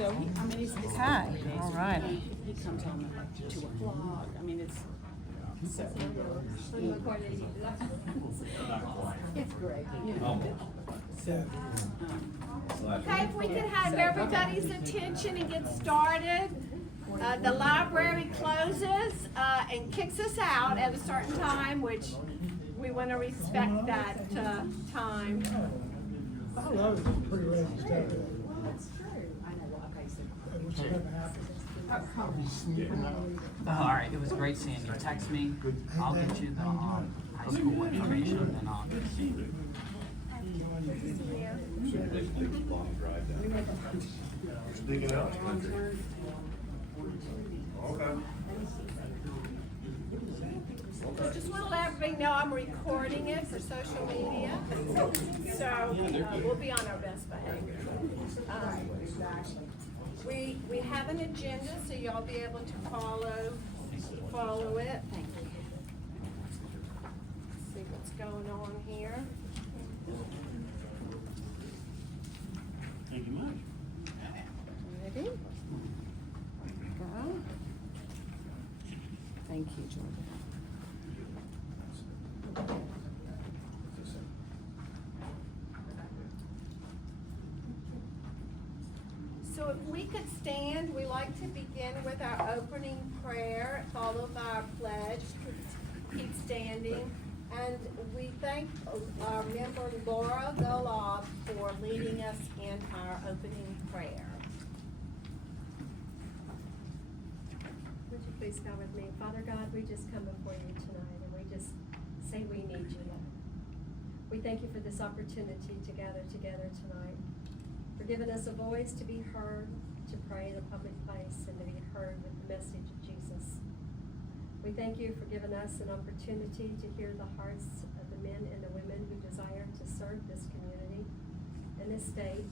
So, I mean, it's Hi, all right. He comes home at like 2 o'clock. I mean, it's so. It's great. So, Okay, if we could have everybody's attention and get started. The library closes and kicks us out at a certain time, which we want to respect that time. I was pretty ready to stay. All right, it was great seeing you. Text me. I'll get you the high school information, and then I'll see you. Sneaking out. Okay. I just want to let everybody know I'm recording it for social media, so we'll be on our best behavior. We have an agenda, so y'all be able to follow it. Thank you. See what's going on here. Thank you much. Ready? Go. Thank you, Jordan. So if we could stand, we like to begin with our opening prayer, followed by our pledge. Keep standing. And we thank our member Laura Golob for leading us in our opening prayer. Would you please go with me? Father God, we just come before you tonight and we just say we need you, Lord. We thank you for this opportunity to gather together tonight, for giving us a voice to be heard, to pray in a public place, and to be heard with the message of Jesus. We thank you for giving us an opportunity to hear the hearts of the men and the women who desire to serve this community and this state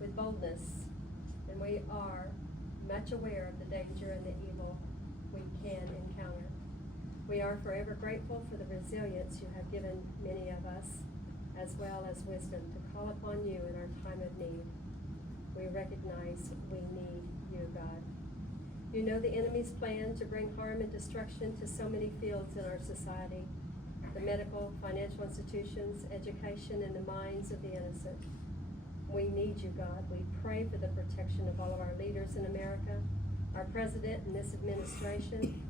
with boldness. And we are much aware of the danger and the evil we can encounter. We are forever grateful for the resilience you have given many of us, as well as wisdom to call upon you in our time of need. We recognize we need you, God. You know the enemy's plan to bring harm and destruction to so many fields in our society, the medical, financial institutions, education, and the minds of the innocent. We need you, God. We pray for the protection of all of our leaders in America, our president and this administration.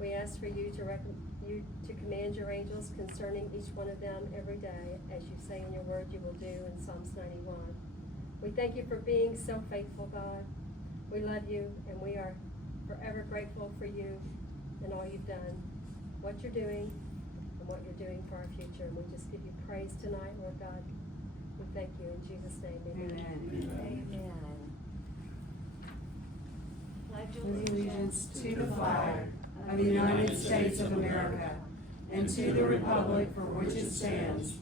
We ask for you to command your angels concerning each one of them every day, as you say in your word you will do in Psalms 91. We thank you for being so faithful, God. We love you, and we are forever grateful for you and all you've done, what you're doing, and what you're doing for our future. And we just give you praise tonight, Lord God. We thank you in Jesus' name. Amen. Amen. Pledge allegiance to the flag of the United States of America and to the republic for which it stands,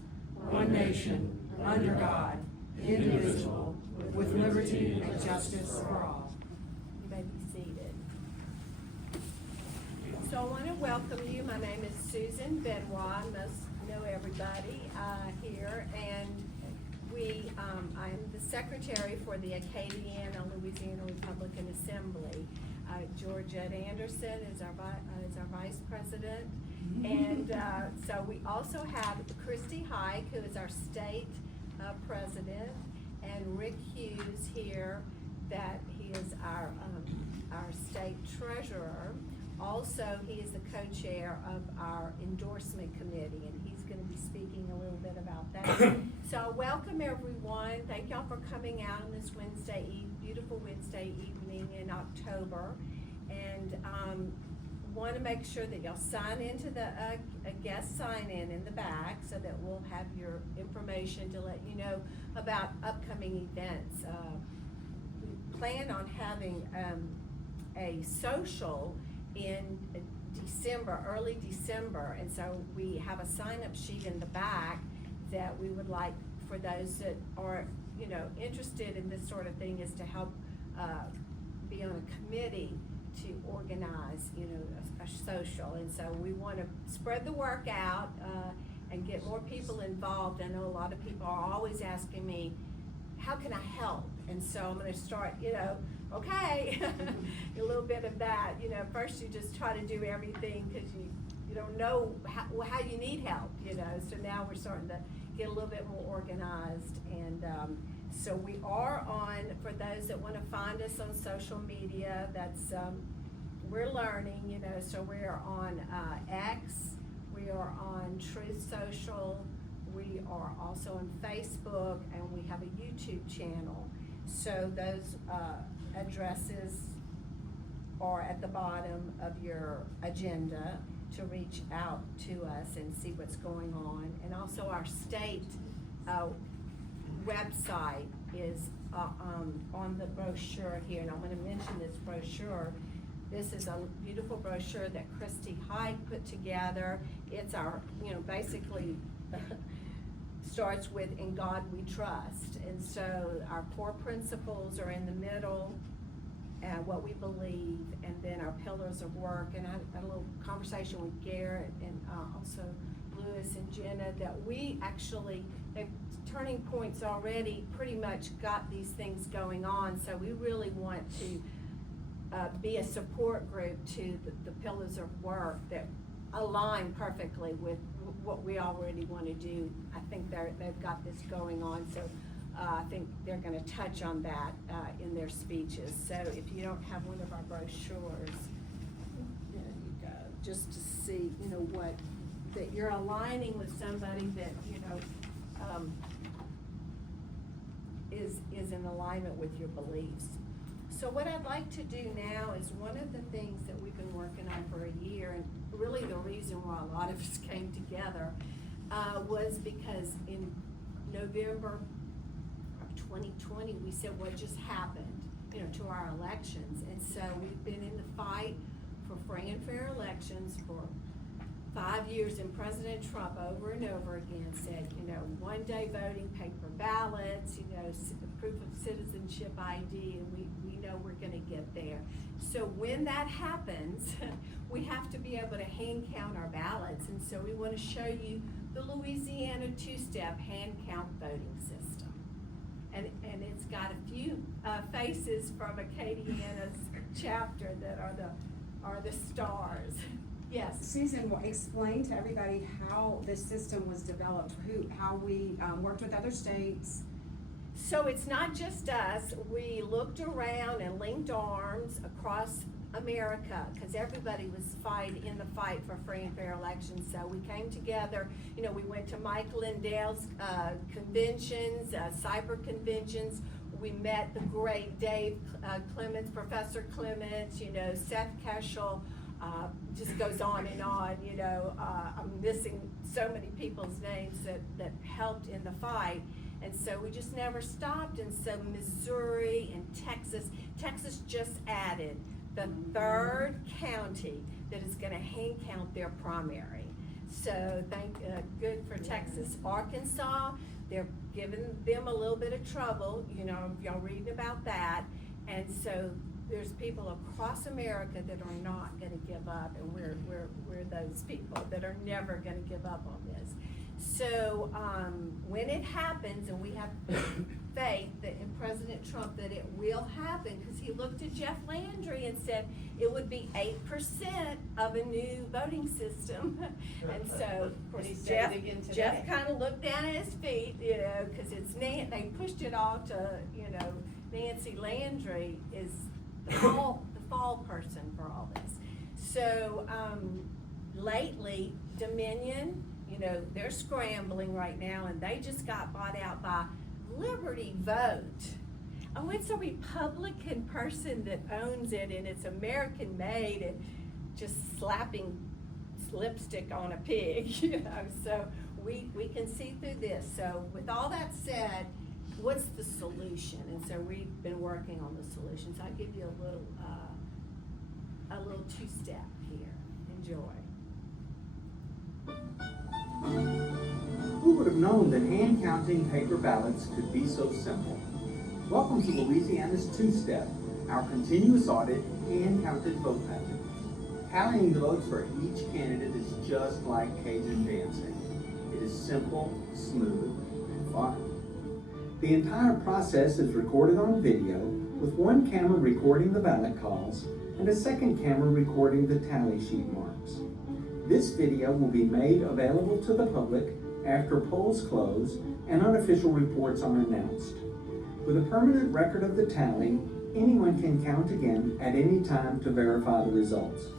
one nation, under God, indivisible, with liberty and justice for all. You may be seated. So I want to welcome you. My name is Susan Benoit. I must know everybody here. And I'm the secretary for the Acadiana Louisiana Republican Assembly. Georgette Anderson is our vice president. And so we also have Christy Hike, who is our state president, and Rick Hughes here, that he is our state treasurer. Also, he is the co-chair of our endorsement committee, and he's going to be speaking a little bit about that. So welcome everyone. Thank y'all for coming out on this beautiful Wednesday evening in October. And want to make sure that y'all sign into the guest sign-in the back, so that we'll have your information to let you know about upcoming events. We plan on having a social in December, early December, and so we have a sign-up sheet in the back that we would like for those that are, interested in this sort of thing, is to help be on a committee to organize, a social. And so we want to spread the word out and get more people involved. I know a lot of people are always asking me, how can I help? And so I'm going to start, okay, a little bit of that. You know, first you just try to do everything because you don't know how you need help, you know. So now we're starting to get a little bit more organized. And so we are on, for those that want to find us on social media, that's, we're learning, you know, so we're on X, we are on Truth Social, we are also on Facebook, and we have a YouTube channel. So those addresses are at the bottom of your agenda to reach out to us and see what's going on. And also our state website is on the brochure here, and I'm going to mention this brochure. This is a beautiful brochure that Christy Hyde put together. It's our, you know, basically starts with "In God We Trust," and so our core principles are in the middle, what we believe, and then our pillars of work. And I had a little conversation with Garrett and also Lewis and Jenna that we actually, Turning Point's already pretty much got these things going on, so we really want to be a support group to the pillars of work that align perfectly with what we already want to do. I think they've got this going on, so I think they're going to touch on that in their speeches. So if you don't have one of our brochures, there you go, just to see, you know, what, that you're aligning with somebody that, you know, is in alignment with your beliefs. So what I'd like to do now is, one of the things that we've been working on for a year, and really the reason why a lot of us came together, was because in November of 2020, we said what just happened, you know, to our elections. And so we've been in the fight for free and fair elections for 5 years, and President Trump over and over again said, you know, one-day voting, paper ballots, you know, proof of citizenship ID, and we know we're gonna get there. So when that happens, we have to be able to hand count our ballots, and so we wanna show you the Louisiana two-step hand count voting system. And it's got a few faces from Acadiana's chapter that are the stars. Yes. Susan, explain to everybody how this system was developed, how we worked with other states. So it's not just us. We looked around and linked arms across America, because everybody was in the fight for free and fair elections. So we came together. You know, we went to Mike Lindell's conventions, cyber conventions. We met the great Dave Clements, Professor Clements, you know, Seth Keschel. Just goes on and on, you know. I'm missing so many people's names that helped in the fight. And so we just never stopped. And so Missouri and Texas just added the third county that is going to hand count their primary. So good for Texas. Arkansas, they're giving them a little bit of trouble, you know, y'all reading about that. And so there's people across America that are not going to give up, and we're those people that are never going to give up on this. So when it happens, and we have faith that in President Trump that it will happen, because he looked at Jeff Landry and said it would be 8% of a new voting system. And so, of course, Jeff kind of looked down at his feet, you know, because they pushed it off to, you know, Nancy Landry is the fall person for all this. So lately, Dominion, you know, they're scrambling right now, and they just got bought out by Liberty Vote. Oh, it's a Republican person that owns it, and it's American made, and just slapping lipstick on a pig, you know. So we can see through this. So with all that said, what's the solution? And so we've been working on the solution. So I'll give you a little two-step here. Enjoy. Who would have known that hand counting paper ballots could be so simple? Welcome to Louisiana's two-step, our continuous audit hand counted vote method. Tallying the votes for each candidate is just like Cajun dancing. It is simple, smooth, and fun. The entire process is recorded on video, with one camera recording the ballot calls and a second camera recording the tally sheet marks. This video will be made available to the public after polls close and unofficial reports are announced. With a permanent record of the tally, anyone can count again at any time to verify the results.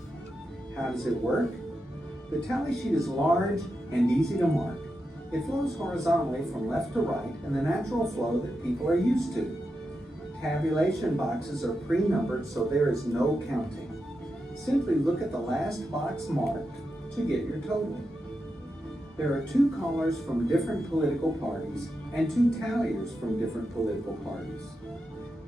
How does it work? The tally sheet is large and easy to mark. It flows horizontally from left to right in the natural flow that people are used to. Tabulation boxes are pre-numbered, so there is no counting. Simply look at the last box marked to get your total. There are 2 callers from different political parties and 2 talliers from different political parties.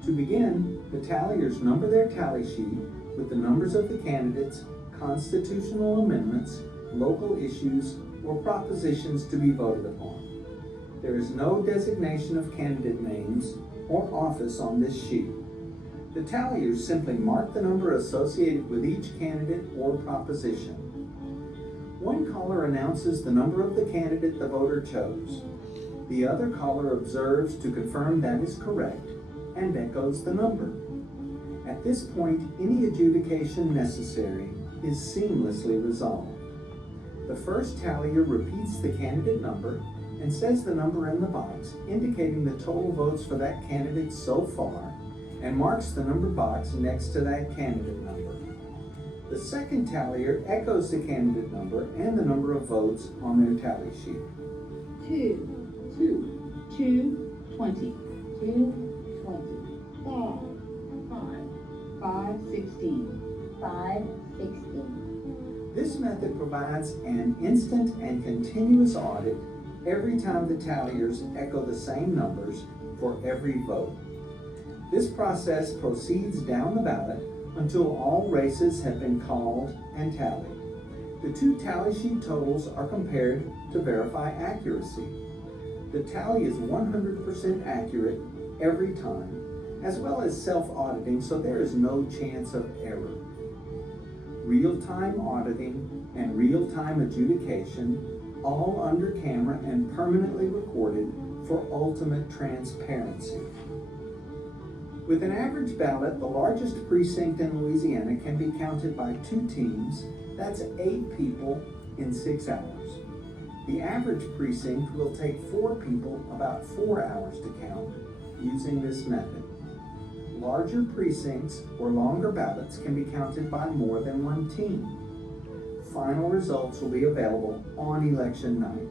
To begin, the talliers number their tally sheet with the numbers of the candidates, constitutional amendments, local issues, or propositions to be voted upon. There is no designation of candidate names or office on this sheet. The talliers simply mark the number associated with each candidate or proposition. One caller announces the number of the candidate the voter chose. The other caller observes to confirm that is correct and echoes the number. At this point, any adjudication necessary is seamlessly resolved. The first tallier repeats the candidate number and says the number in the box, indicating the total votes for that candidate so far, and marks the number box next to that candidate number. The second tallier echoes the candidate number and the number of votes on their tally sheet. 220, 516. This method provides an instant and continuous audit every time the talliers echo the same numbers for every vote. This process proceeds down the ballot until all races have been called and tallied. The 2 tally sheet totals are compared to verify accuracy. The tally is 100% accurate every time, as well as self-auditing, so there is no chance of error. Real-time auditing and real-time adjudication, all under camera and permanently recorded for ultimate transparency. With an average ballot, the largest precinct in Louisiana can be counted by 2 teams. That's 8 people in 6 hours. The average precinct will take 4 people about 4 hours to count using this method. Larger precincts or longer ballots can be counted by more than 1 team. Final results will be available on election night.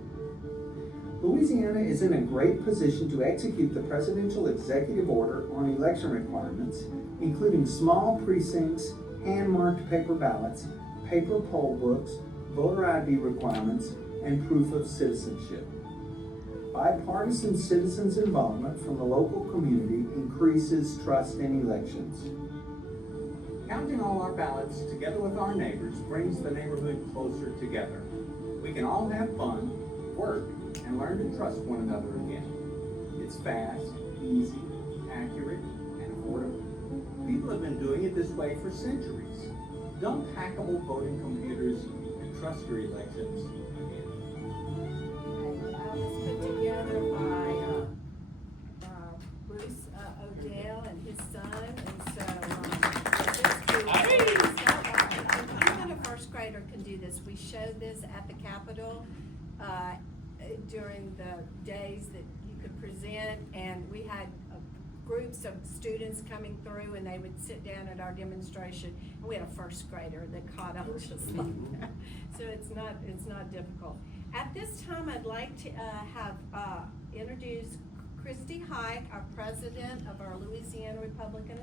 Louisiana is in a great position to execute the presidential executive order on election requirements, including small precincts, hand-marked paper ballots, paper poll books, voter ID requirements, and proof of citizenship. Bipartisan citizens' involvement from the local community increases trust in elections. Counting all our ballots together with our neighbors brings the neighborhood closer together. We can all have fun, work, and learn to trust one another again. It's fast, easy, accurate, and affordable. People have been doing it this way for centuries. Dump hackable voting computers and trust your elections again. That was put together by Bruce Odell and his son, and so even a first grader can do this. We showed this at the Capitol during the days that you could present, and we had groups of students coming through, and they would sit down at our demonstration, and we had a first grader that caught on just like that. So it's not difficult. At this time, I'd like to introduce Christy Hike, our president of our Louisiana Republican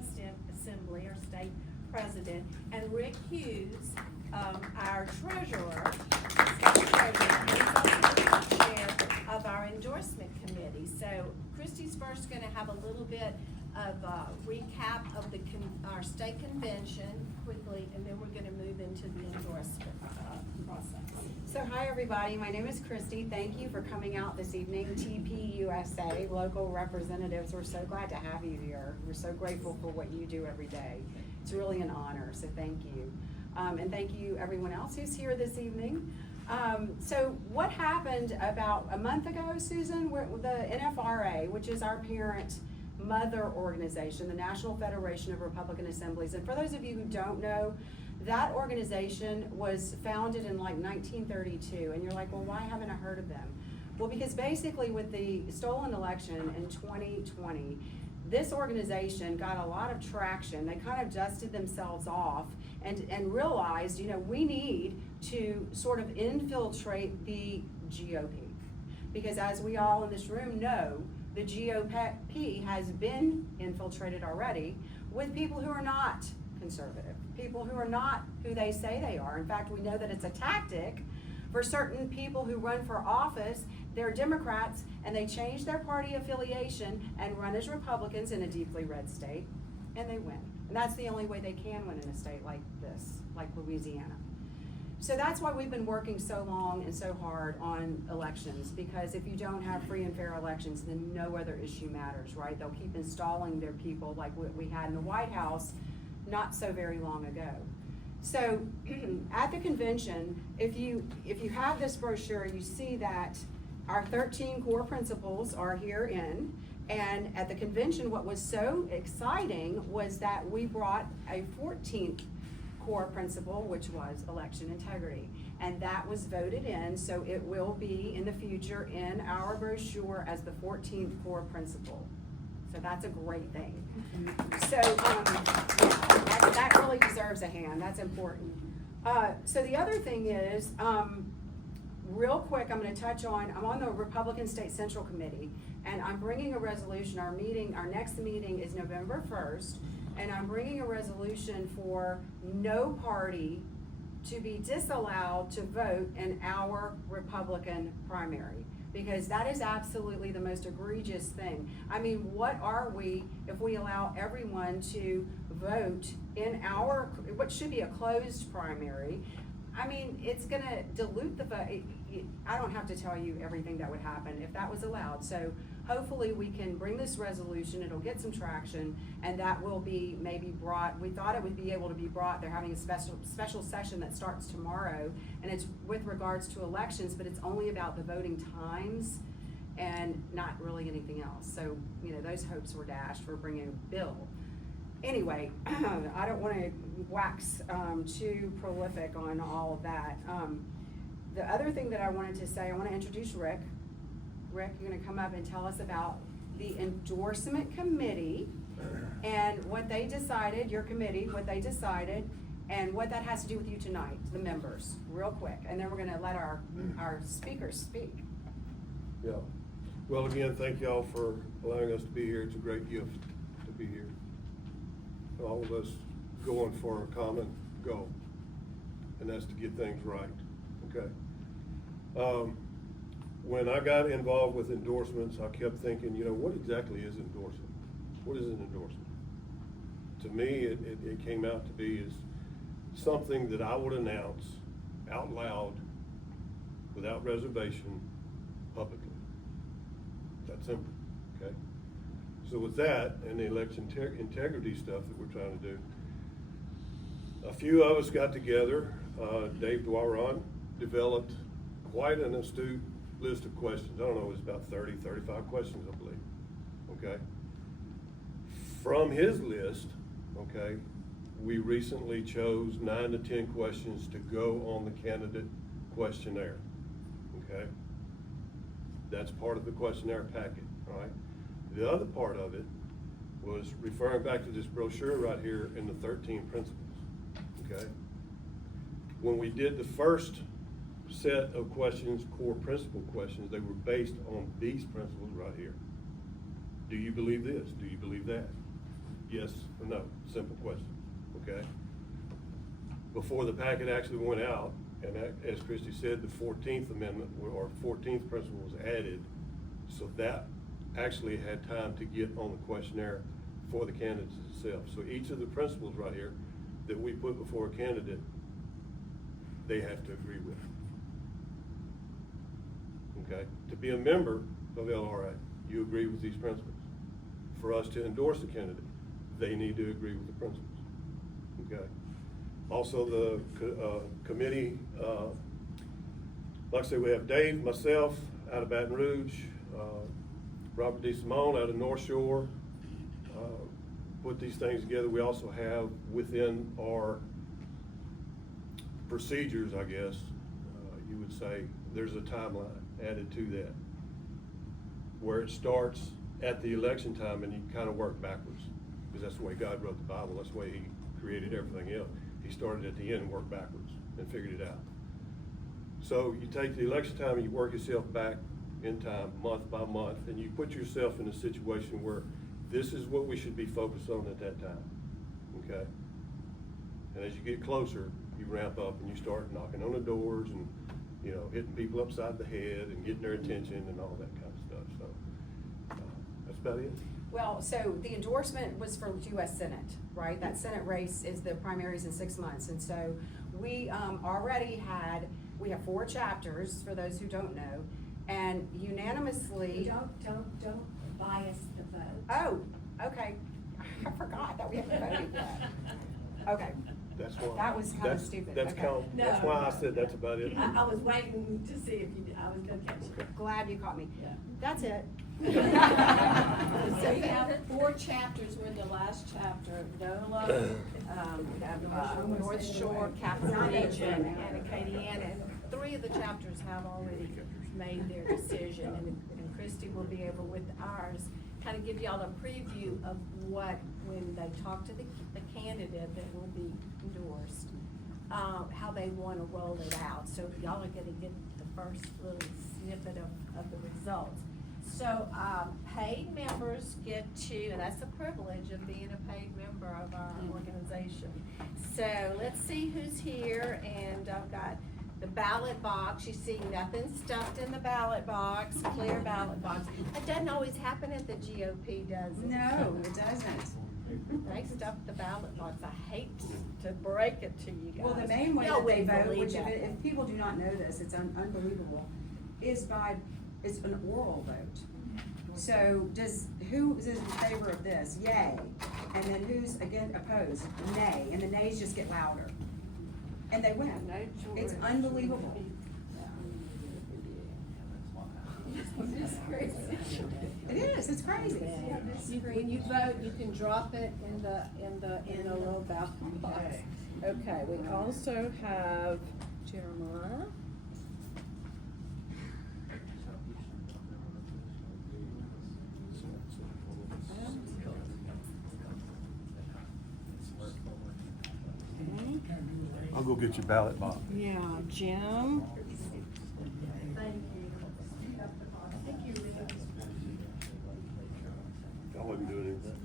Assembly, our state president, and Rick Hughes, our treasurer, state treasurer, and he's also the chair of our endorsement committee. So Christy's first going to have a little bit of a recap of our state convention quickly, and then we're going to move into the endorsement process. So hi everybody, my name is Christy. Thank you for coming out this evening. TPUSA, local representatives, we're so glad to have you here. We're so grateful for what you do every day. It's really an honor, so thank you. And thank you everyone else who's here this evening. So what happened about a month ago, Susan, where the NFRA, which is our parent mother organization, the National Federation of Republican Assemblies, and for those of you who don't know, that organization was founded in like 1932, and you're like, well, why haven't I heard of them? Well, because basically with the stolen election in 2020, this organization got a lot of traction. They kind of dusted themselves off and realized, you know, we need to sort of infiltrate the GOP. Because as we all in this room know, the GOP has been infiltrated already with people who are not conservative, people who are not who they say they are. In fact, we know that it's a tactic for certain people who run for office. They're Democrats and they change their party affiliation and run as Republicans in a deeply red state, and they win. And that's the only way they can win in a state like this, like Louisiana. So that's why we've been working so long and so hard on elections, because if you don't have free and fair elections, then no other issue matters, right? They'll keep installing their people like what we had in the White House not so very long ago. So at the convention, if you have this brochure, you see that our 13 core principles are herein. And at the convention, what was so exciting was that we brought a 14th core principle, which was election integrity. And that was voted in, so it will be in the future in our brochure as the 14th core principle. So that's a great thing. So yeah, that really deserves a hand. That's important. So the other thing is, real quick, I'm going to touch on, I'm on the Republican State Central Committee, and I'm bringing a resolution. Our next meeting is November 1st, and I'm bringing a resolution for no party to be disallowed to vote in our Republican primary, because that is absolutely the most egregious thing. I mean, what are we if we allow everyone to vote in our, what should be a closed primary? I mean, it's gonna dilute the vote. I don't have to tell you everything that would happen if that was allowed. So hopefully we can bring this resolution, it'll get some traction, and that will be maybe brought, we thought it would be able to be brought, they're having a special session that starts tomorrow, and it's with regards to elections, but it's only about the voting times and not really anything else. So, you know, those hopes were dashed for bringing a bill. Anyway, I don't want to wax too prolific on all of that. The other thing that I wanted to say, I want to introduce Rick. Rick, you're going to come up and tell us about the endorsement committee and what they decided, your committee, what they decided, and what that has to do with you tonight, the members, real quick. And then we're going to let our speakers speak. Yeah. Well, again, thank y'all for allowing us to be here. It's a great gift to be here. All of us going for a common goal, and that's to get things right, okay? When I got involved with endorsements, I kept thinking, you know, what exactly is endorsement? What is an endorsement? To me, it came out to be is something that I would announce out loud, without reservation, publicly. That's simple, okay? So with that and the election integrity stuff that we're trying to do, a few of us got together. Dave Dwaron developed quite an astute list of questions. I don't know, it was about 30, 35 questions, I believe, okay? From his list, okay, we recently chose 9 to 10 questions to go on the candidate questionnaire, okay? That's part of the questionnaire packet, all right? The other part of it was referring back to this brochure right here in the 13 principles, okay? When we did the first set of questions, core principle questions, they were based on these principles right here. Do you believe this? Do you believe that? Yes or no, simple question, okay? Before the packet actually went out, and that, as Christy said, the 14th amendment or 14th principle was added, so that actually had time to get on the questionnaire for the candidates itself. So each of the principles right here that we put before a candidate, they have to agree with. Okay? To be a member of LRA, you agree with these principles. For us to endorse a candidate, they need to agree with the principles. Okay? Also, the committee like I said, we have Dave, myself, out of Baton Rouge, Robert D. Simone out of North Shore, put these things together. We also have within our procedures, I guess, you would say, there's a timeline added to that, where it starts at the election time and you kind of work backwards, because that's the way God wrote the Bible. That's the way He created everything else. He started at the end and worked backwards and figured it out. So you take the election time and you work yourself back in time, month by month, and you put yourself in a situation where this is what we should be focused on at that time, okay? And as you get closer, you ramp up and you start knocking on the doors and, you know, hitting people upside the head and getting their attention and all that kind of stuff. So that's about it. Well, so the endorsement was for US Senate, right? That Senate race is the primaries in 6 months. And so we already we have 4 chapters, for those who don't know, and unanimously. Don't bias the vote. Oh, okay. I forgot that we haven't voted yet. Okay. That's why. That was kind of stupid. That's Okay. kind of, that's No. why I said that's about it. I was waiting to see if I was gonna catch you. Glad you caught me. Yeah. That's it. So we have 4 chapters, we're in the last chapter, NOLA, North Shore, Capital Region Region. and Acadiana, and 3 of the chapters have already made their decision, and Christie will be able with ours, kind of give y'all a preview of what, when they talk to the candidate that will be endorsed, how they want to roll it out. So y'all are gonna get the first little snippet of the results. So, paid members get to, and that's the privilege of being a paid member of our organization. So let's see who's here, and I've got the ballot box. You see nothing stuffed in the ballot box, clear ballot box. It doesn't always happen at the GOP, does it? No, it doesn't. They stuff the ballot box. I hate to break it to you guys. Well, the main way Y'all that they wouldn't vote, believe which that. if people do not know this, it's unbelievable, it's an oral vote. So who is in favor of this? Yay. And then who's again opposed? Nay. And the nays just get louder. And they win. It's unbelievable. It is, it's crazy. when you vote, you can drop it in the little ballot box. Okay, we also have Jeremiah. I'll go get your ballot box. Yeah, Jim. I wasn't doing anything.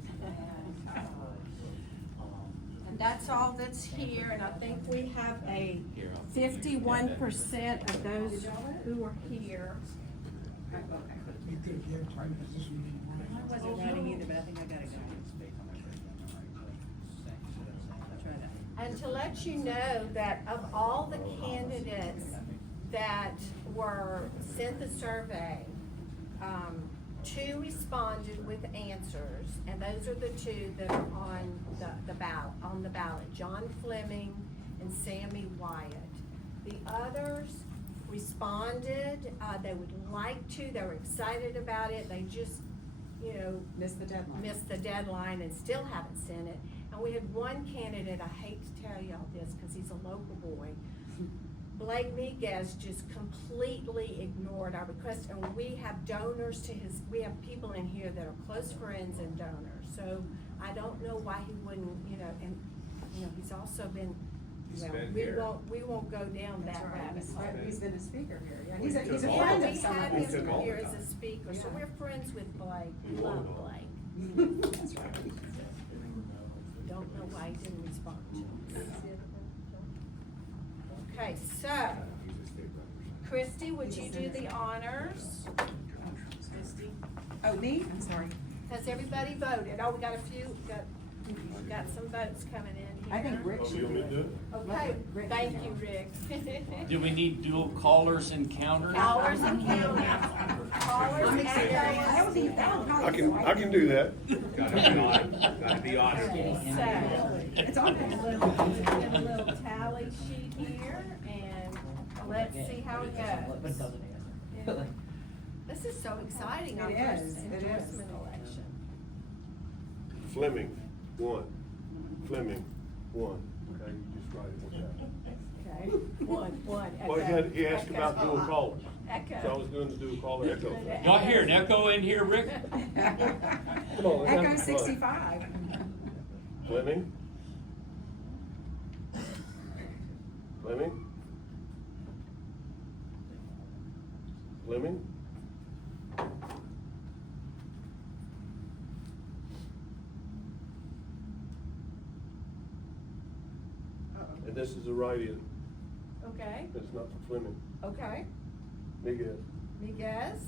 And that's all that's here, and I think we have a 51% of those who are here. I wasn't writing either, but I think I got it going. And to let you know that of all the candidates that were sent the survey, 2 responded with answers, and those are the 2 that are on the ballot, John Fleming and Sammy Wyatt. The others responded, they would like to, they were excited about it, they just, Missed the deadline. and still haven't sent it. And we had one candidate, I hate to tell y'all this, cause he's a local boy, Blake Miguez just completely ignored our request, and we have donors we have people in here that are close friends and donors, so I don't know why he wouldn't, he's also been, we won't go down that rabbit hole. He's been a speaker here. Yeah, he's a Yeah, friend we of some had of us. him here as a speaker, so Yeah. we're friends with Blake, we love Blake. That's right. Don't know why he didn't respond to us. Okay, so, Christie, would you do the honors? Christie? Oh, me? I'm sorry. Has everybody voted? Oh, we got a few, got some votes coming in here. I think Rick should do it. Okay, thank you, Rick. Do we need dual callers and counters? Callers and counters. Callers and counters. I can do that. Gotta be honored. So, It's on get there. a little tally sheet here, and Let's see how it But goes. it doesn't answer. This is so exciting, our It first is, it is. endorsement election. Fleming, one. Fleming, one. Okay, you just write it down. Okay, one. Well, he asked Echo. about dual callers. Echo. So I was doing the dual caller echo. Y'all hear an echo in here, Rick? Come on, let's have Echo some fun. 65. Fleming? Fleming? Fleming? And this is a write-in. Okay, It's not for Fleming. okay. Miguel. Miguez?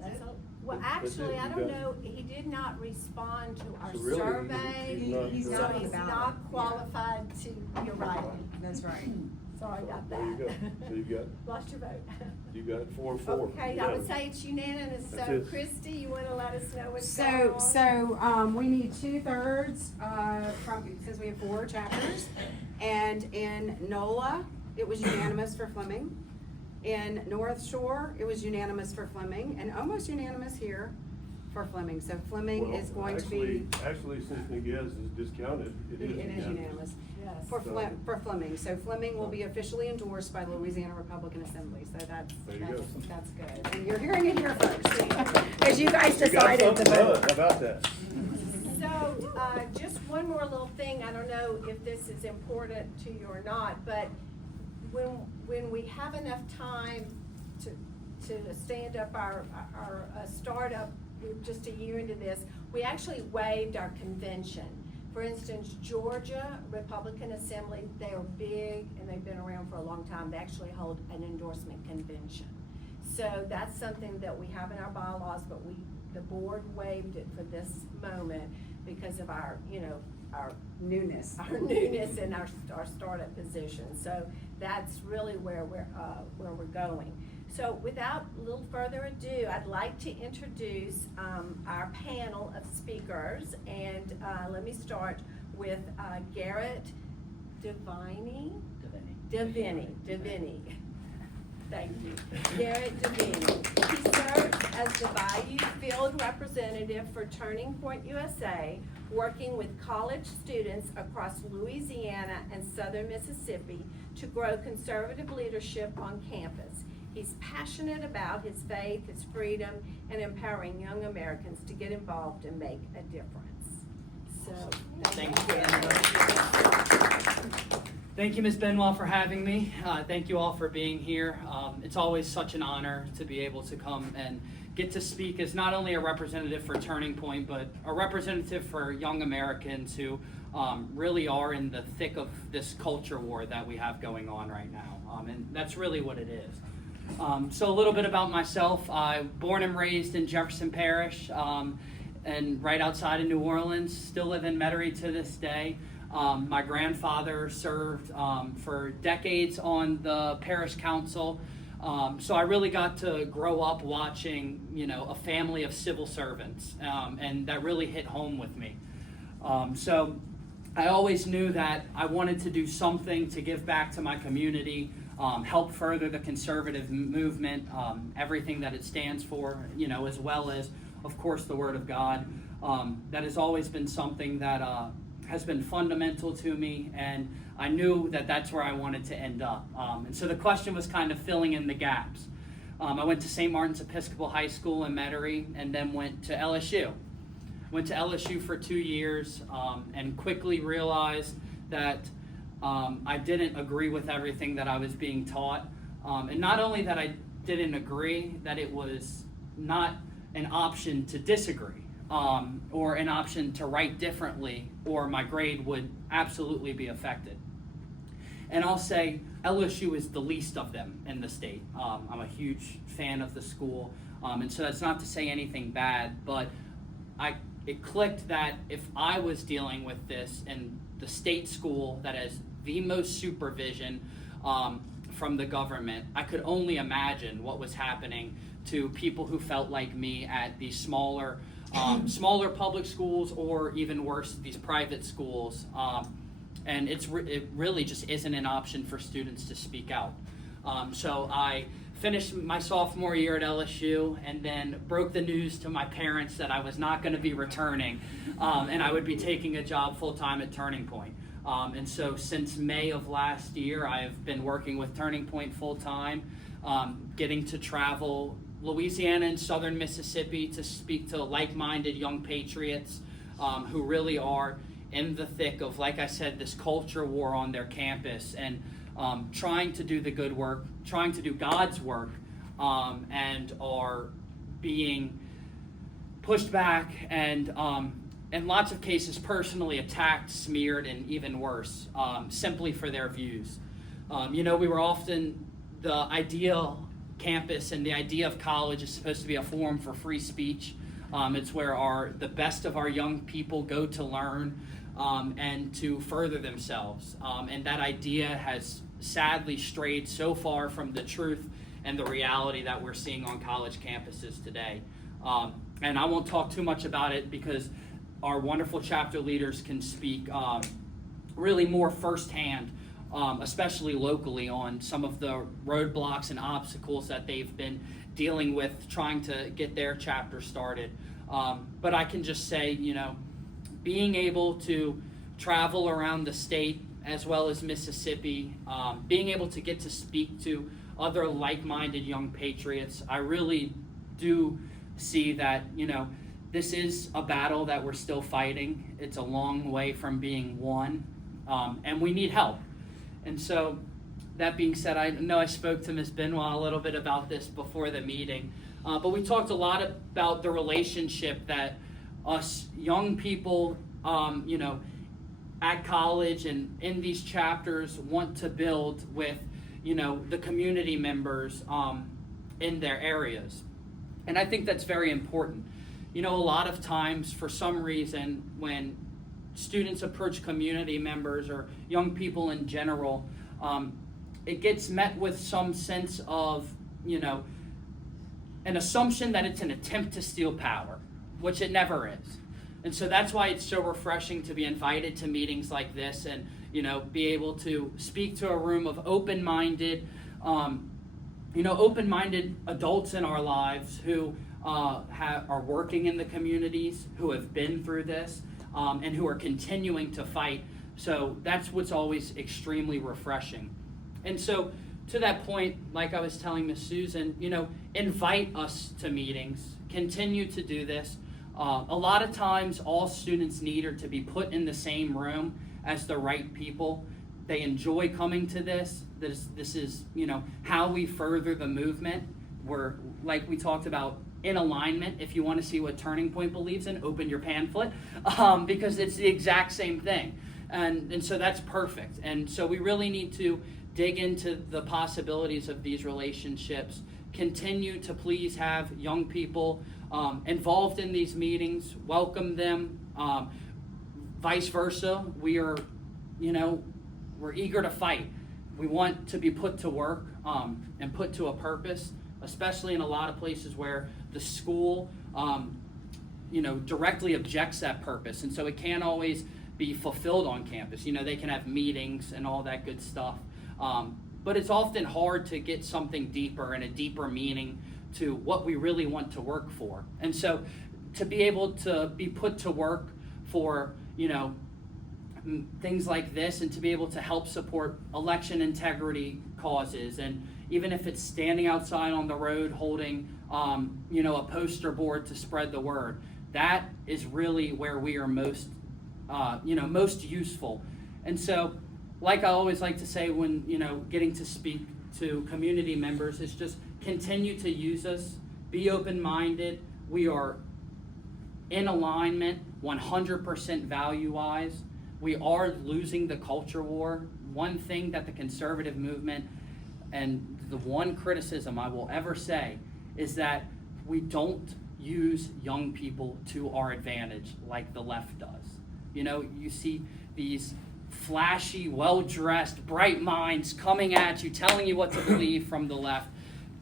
That's a, well, That's it, actually, I you don't got it. know, he did not respond to our So really, survey. he's not So on the he's ballot. not qualified to, you're right. That's right. Sorry about There you go. that. So you got, Lost your vote. you got 4-4. Okay, I would say it's unanimous, That's so it. Christie, you wanna let us know what's going on? So, we need 2/3, because we have 4 chapters. And in NOLA, it was unanimous for Fleming. In North Shore, it was unanimous for Fleming, and almost unanimous here for Fleming. So Fleming Well, is going to be, Actually, since Miguez is discounted, it is unanimous. Yes. For Fleming. So Fleming will be officially endorsed by the Louisiana Republican Assembly, so that's There you go. good. And you're hearing it here first, because you guys You got decided to something vote. done. How about that? So, just one more little thing, I don't know if this is important to you or not, but when we have enough time to stand up our startup, we're just a year into this, we actually waived our convention. For instance, Georgia Republican Assembly, they are big and they've been around for a long time, they actually hold an endorsement convention. So that's something that we have in our bylaws, but the board waived it for this moment because of our, our Newness. and our startup position. So that's really where we're going. So without a little further ado, I'd like to introduce our panel of speakers, and let me start with Garrett Deviney. Thank you. Garrett Deviney. He serves as the Bayou Field Representative for Turning Point USA, working with college students across Louisiana and southern Mississippi to grow conservative leadership on campus. He's passionate about his faith, his freedom, and empowering young Americans to get involved and make a difference. So, thank you. Thank you, Ms. Benoit, for having me. Thank you all for being here. It's always such an honor to be able to come and get to speak as not only a representative for Turning Point, but a representative for young Americans who really are in the thick of this culture war that we have going on right now. And that's really what it is. So a little bit about myself. I'm born and raised in Jefferson Parish and right outside of New Orleans. Still live in Metairie to this day. My grandfather served for decades on the parish council. So I really got to grow up watching, a family of civil servants, and that really hit home with me. So I always knew that I wanted to do something to give back to my community, help further the conservative movement, everything that it stands for, as well as, of course, the Word of God. That has always been something that has been fundamental to me, and I knew that that's where I wanted to end up. And so the question was kind of filling in the gaps. I went to St. Martin's Episcopal High School in Metairie, and then went to LSU. Went to LSU for 2 years, and quickly realized that I didn't agree with everything that I was being taught. And not only that I didn't agree, that it was not an option to disagree. Or an option to write differently, or my grade would absolutely be affected. And I'll say LSU is the least of them in the state. I'm a huge fan of the school, and so that's not to say anything bad, but it clicked that if I was dealing with this in the state school that has the most supervision from the government, I could only imagine what was happening to people who felt like me at these smaller smaller public schools or even worse, these private schools. And it really just isn't an option for students to speak out. So I finished my sophomore year at LSU and then broke the news to my parents that I was not going to be returning and I would be taking a job full-time at Turning Point. And so since May of last year, I've been working with Turning Point full-time, getting to travel Louisiana and southern Mississippi to speak to like-minded young patriots who really are in the thick of, like I said, this culture war on their campus and trying to do the good work, trying to do God's work, and are being pushed back and in lots of cases personally attacked, smeared, and even worse, simply for their views. We were often the ideal campus and the idea of college is supposed to be a forum for free speech. It's where the best of our young people go to learn and to further themselves. And that idea has sadly strayed so far from the truth and the reality that we're seeing on college campuses today. And I won't talk too much about it because our wonderful chapter leaders can speak really more firsthand, especially locally, on some of the roadblocks and obstacles that they've been dealing with trying to get their chapter started. But I can just say, being able to travel around the state as well as Mississippi, being able to get to speak to other like-minded young patriots, I really do see that, this is a battle that we're still fighting. It's a long way from being won, and we need help. And so, that being said, I know I spoke to Ms. Benoit a little bit about this before the meeting, but we talked a lot about the relationship that us young people, at college and in these chapters want to build with, the community members in their areas. And I think that's very important. A lot of times, for some reason, when students approach community members or young people in general, it gets met with some sense of, an assumption that it's an attempt to steal power, which it never is. And so that's why it's so refreshing to be invited to meetings like this and, be able to speak to a room of open-minded, open-minded adults in our lives who are working in the communities, who have been through this, and who are continuing to fight. So that's what's always extremely refreshing. And so to that point, like I was telling Miss Susan, invite us to meetings, continue to do this. A lot of times all students need are to be put in the same room as the right people. They enjoy coming to this. This is, how we further the movement. We're, like we talked about, in alignment. If you want to see what Turning Point believes in, open your pamphlet, because it's the exact same thing. And so that's perfect. And so we really need to dig into the possibilities of these relationships, continue to please have young people involved in these meetings, welcome them, vice versa. We are, we're eager to fight. We want to be put to work and put to a purpose, especially in a lot of places where the school, directly objects that purpose. And so it can't always be fulfilled on campus. They can have meetings and all that good stuff. But it's often hard to get something deeper and a deeper meaning to what we really want to work for. And so to be able to be put to work for, things like this and to be able to help support election integrity causes, and even if it's standing outside on the road holding, a poster board to spread the word, that is really where we are most useful. And so, like I always like to say when, getting to speak to community members is just continue to use us, be open-minded. We are in alignment 100% value-wise. We are losing the culture war. One thing that the conservative movement, and the one criticism I will ever say, is that we don't use young people to our advantage like the left does. You see these flashy, well-dressed, bright minds coming at you, telling you what to believe from the left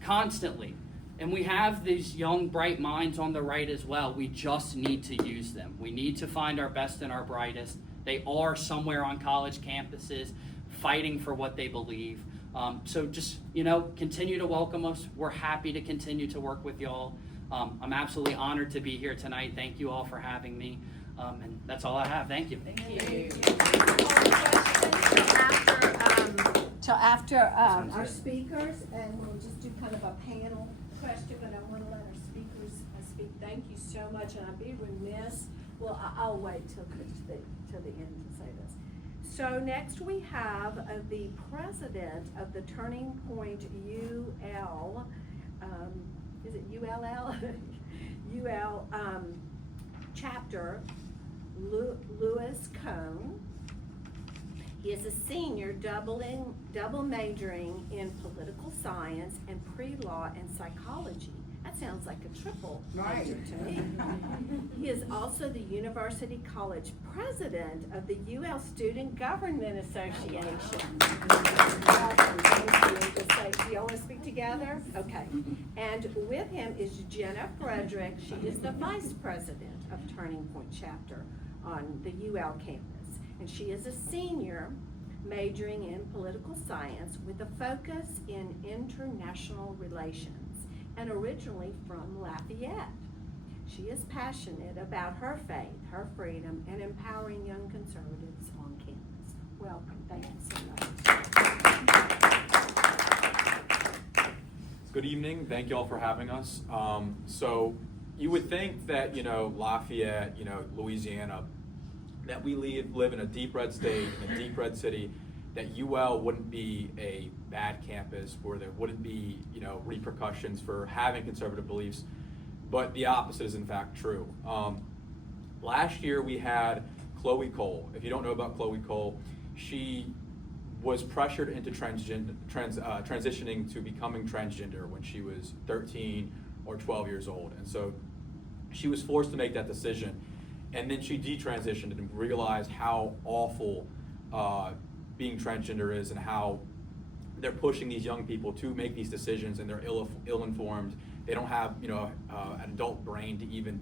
constantly. And we have these young, bright minds on the right as well. We just need to use them. We need to find our best and our brightest. They are somewhere on college campuses fighting for what they believe. So just, continue to welcome us. We're happy to continue to work with y'all. I'm absolutely honored to be here tonight. Thank you all for having me. And that's all I have. Thank you. Thank you. Till after our Sounds good. speakers, and we'll just do kind of a panel question, but I want to let our speakers speak. Thank you so much, and I'd be remiss, well, I'll wait till the end to say this. So next we have the president of the Turning Point UL, is it ULL? UL chapter, Lewis Cone. He is a senior double majoring in political science and pre-law and psychology. That sounds like a triple major to me. He is also the University College president of the UL Student Government Association. Do you all want to speak together? Okay. And with him is Jenna Frederick. She is the vice president of Turning Point chapter on the UL campus. And she is a senior majoring in political science with a focus in international relations and originally from Lafayette. She is passionate about her faith, her freedom, and empowering young conservatives on campus. Welcome. Thank you so much. Good evening. Thank you all for having us. So you would think that, Lafayette, Louisiana, that we live in a deep red state, in a deep red city, that UL wouldn't be a bad campus, where there wouldn't be, repercussions for having conservative beliefs. But the opposite is in fact true. Last year we had Chloe Cole. If you don't know about Chloe Cole, she was pressured into transitioning to becoming transgender when she was 13 or 12 years old. And so she was forced to make that decision. And then she detransitioned and realized how awful being transgender is, and how they're pushing these young people to make these decisions, and they're ill-informed. They don't have, an adult brain to even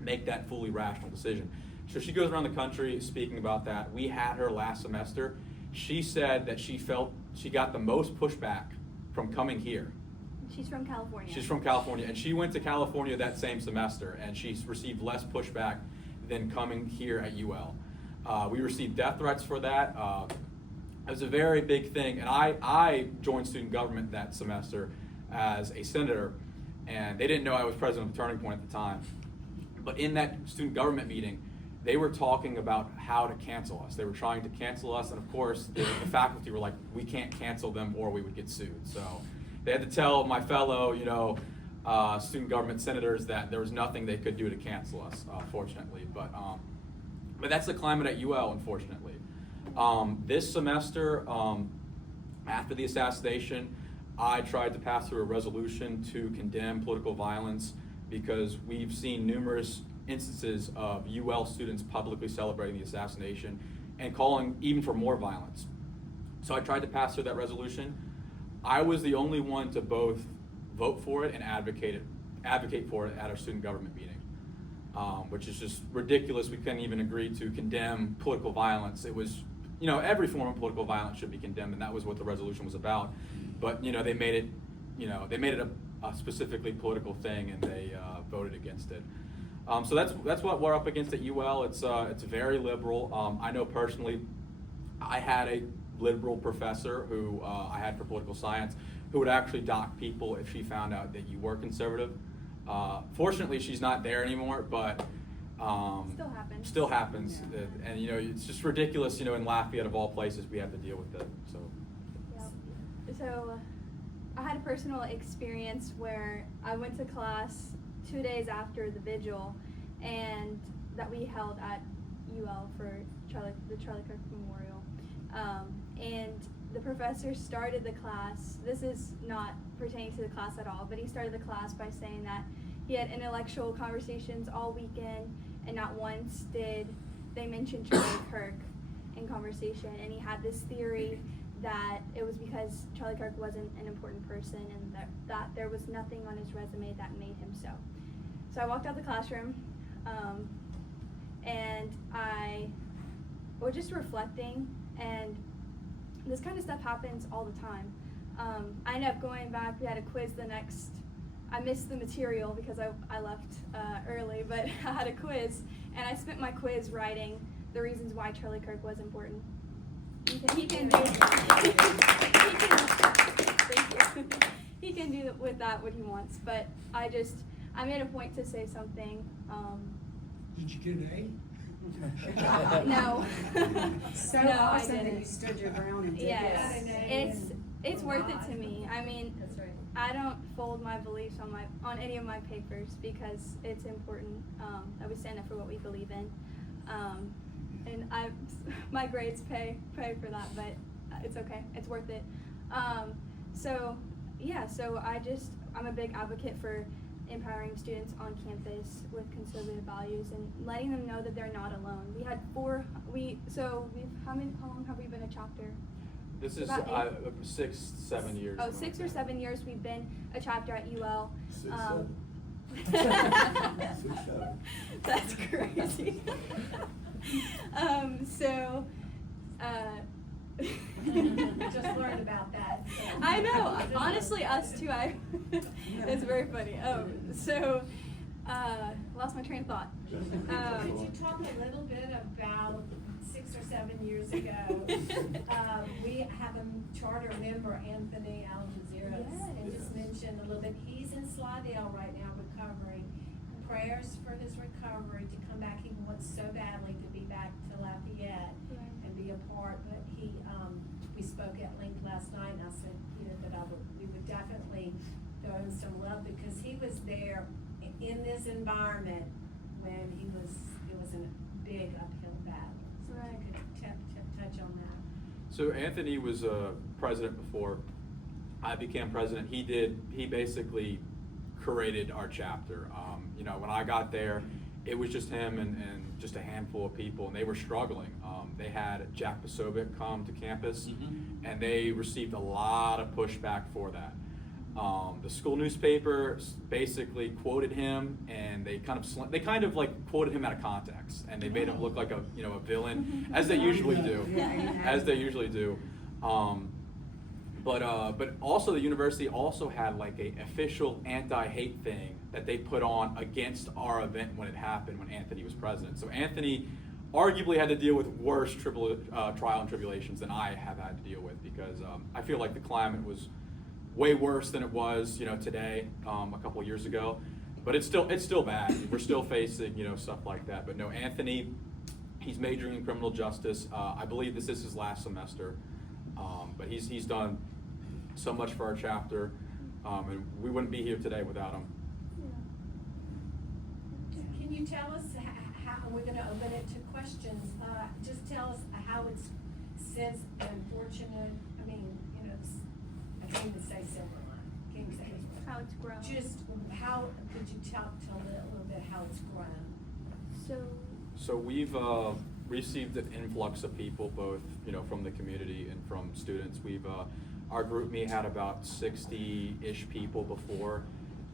make that fully rational decision. So she goes around the country speaking about that. We had her last semester. She said that she felt she got the most pushback from coming here. She's from California. She's from California, and she went to California that same semester, and she's received less pushback than coming here at UL. We received death threats for that. It was a very big thing, and I joined student government that semester as a senator, and they didn't know I was president of Turning Point at the time. But in that student government meeting, they were talking about how to cancel us. They were trying to cancel us, and of course, the faculty were like, we can't cancel them or we would get sued. So they had to tell my fellow, student government senators that there was nothing they could do to cancel us, fortunately. But that's the climate at UL, unfortunately. This semester, after the assassination, I tried to pass through a resolution to condemn political violence, because we've seen numerous instances of UL students publicly celebrating the assassination and calling even for more violence. So I tried to pass through that resolution. I was the only one to both vote for it and advocate for it at our student government meeting, which is just ridiculous. We couldn't even agree to condemn political violence. It was, every form of political violence should be condemned, and that was what the resolution was about. But they made it, a specifically political thing, and they voted against it. So that's what we're up against at UL. It's very liberal. I know personally, I had a liberal professor who I had for political science, who would actually dock people if she found out that you were conservative. Fortunately, she's not there anymore, but still happens. Yeah. And it's just ridiculous. In Lafayette of all places, we have to deal with it. So. Yeah. So I had a personal experience where I went to class 2 days after the vigil, and that we held at UL for the Charlie Kirk Memorial. And the professor started the class, this is not pertaining to the class at all, but he started the class by saying that he had intellectual conversations all weekend, and not once did they mention Charlie Kirk in conversation. And he had this theory that it was because Charlie Kirk wasn't an important person and that there was nothing on his resume that made him so. So I walked out the classroom and I was just reflecting, and this kind of stuff happens all the time. I ended up going back, we had a quiz I missed the material because I left early, but I had a quiz, and I spent my quiz writing the reasons why Charlie Kirk was important. He can do he can do with that what he wants, but I made a point to say something. Did you get an No. So No, I awesome that didn't. you stood your ground and did Yes, this. it's worth it to me. I mean, That's right. I don't fold my beliefs on any of my papers because it's important that we stand up for what we believe in. And my grades pay for that, but it's okay. It's worth it. So I'm a big advocate for empowering students on campus with conservative values and letting them know that they're not alone. We had how long have we been a chapter? This is About 6, 7 years. Oh, 6 or 7 years we've been a chapter at UL. 6, 7. 6, 7. That's crazy. Just learned about that. I know. Honestly, us too. It's very funny. Lost my train of thought. Could you talk a little bit about 6 or 7 years ago? We have a charter member, Anthony Algezeras, and just mentioned a little bit. He's in Slidell right now recovering. Prayers for his recovery to come back. He wants so badly to be back to Lafayette and be a part. But we spoke at length last night, and I said, that we would definitely throw him some love because he was there in this environment when it was a big uphill battle. So if you could touch on that. So Anthony was president before I became president. He basically created our chapter. When I got there, it was just him and just a handful of people, and they were struggling. They had Jack Posobiec come to campus, and they received a lot of pushback for that. The school newspaper basically quoted him, and they kind of like quoted him out of context, and they made him look like a villain, as they usually do. But also the university also had like a official anti-hate thing that they put on against our event when it happened when Anthony was president. So Anthony arguably had to deal with worse trial and tribulations than I have had to deal with, because I feel like the climate was way worse than it was today, a couple of years ago. But it's still bad. We're still facing stuff like that. But no, Anthony, he's majoring in criminal justice. I believe this is his last semester. But he's done so much for our chapter, and we wouldn't be here today without him. Can you tell us how we're going to open it to questions? Just tell us how it's since unfortunate. I mean, I can't even say Silverline. Can't even say his word. How it's grown. Just how could you tell a little bit how it's grown? So we've received an influx of people, both from the community and from students. Our group me had about 60-ish people before,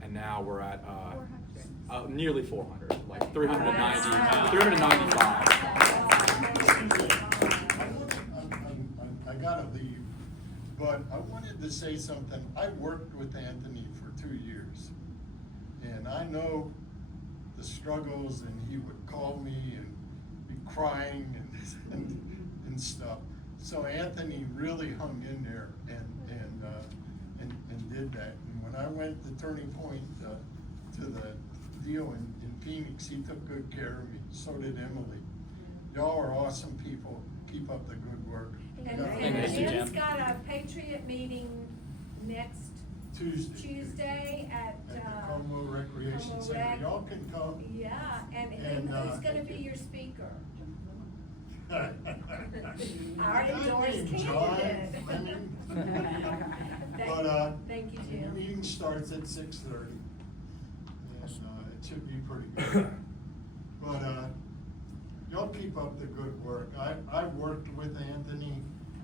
and now we're at nearly 400, like 395. I gotta leave, but I wanted to say something. I worked with Anthony for 2 years, and I know the struggles, and he would call me and be crying and stuff. So Anthony really hung in there and did that. And when I went to Turning Point to the deal in Phoenix, he took good care of me. So did Emily. Y'all are awesome people. Keep up the good work. And Jim's got a Patriot meeting next Tuesday at the Como Recreation Center. Y'all can come. Yeah, and who's going to be your speaker? I already endorsed Candace. Thank you, Jim. The meeting starts at 6:30, and it should be pretty good. But y'all keep up the good work. I've worked with Anthony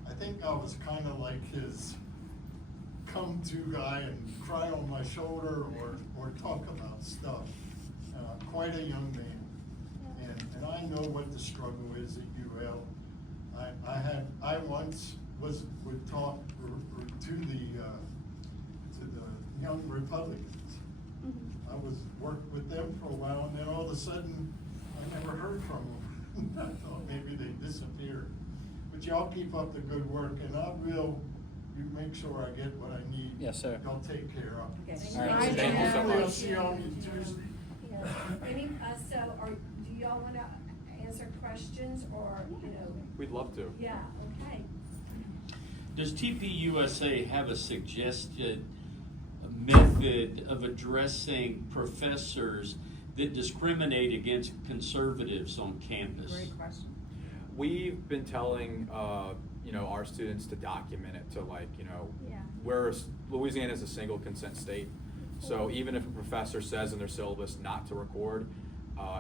I think I was kind of like his come-to guy and cry on my shoulder or talk about stuff. Quite a young man, and I know what the struggle is at UL. I once would talk to the young Republicans. I worked with them for a while, and then all of a sudden, I never heard from them. I thought maybe they disappeared. But y'all keep up the good work, and you make sure I get what I need. Yes, sir. Y'all take care of it. Okay. All right, Bye, thank you so Jen. much. I'll see you on Tuesday. Do y'all wanna answer questions or, We'd love to. yeah, okay. Does TPUSA have a suggested method of addressing professors that discriminate against conservatives on campus? Great question. We've been telling, our students to document it, to Yeah. Louisiana is a single consent state. So even if a professor says in their syllabus not to record,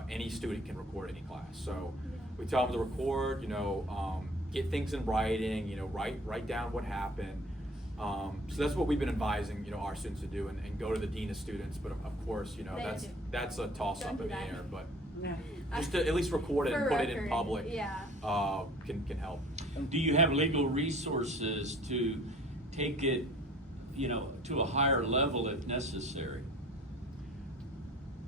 any student can record any class. So we tell them to record, get things in writing, write down what happened. So that's what we've been advising, our students to do, and go to the dean of students. But of course, that's a toss Don't up do in the that. air. But No. just to at least record it and For put it in record, public, yeah. can help. Do you have legal resources to take it, to a higher level if necessary?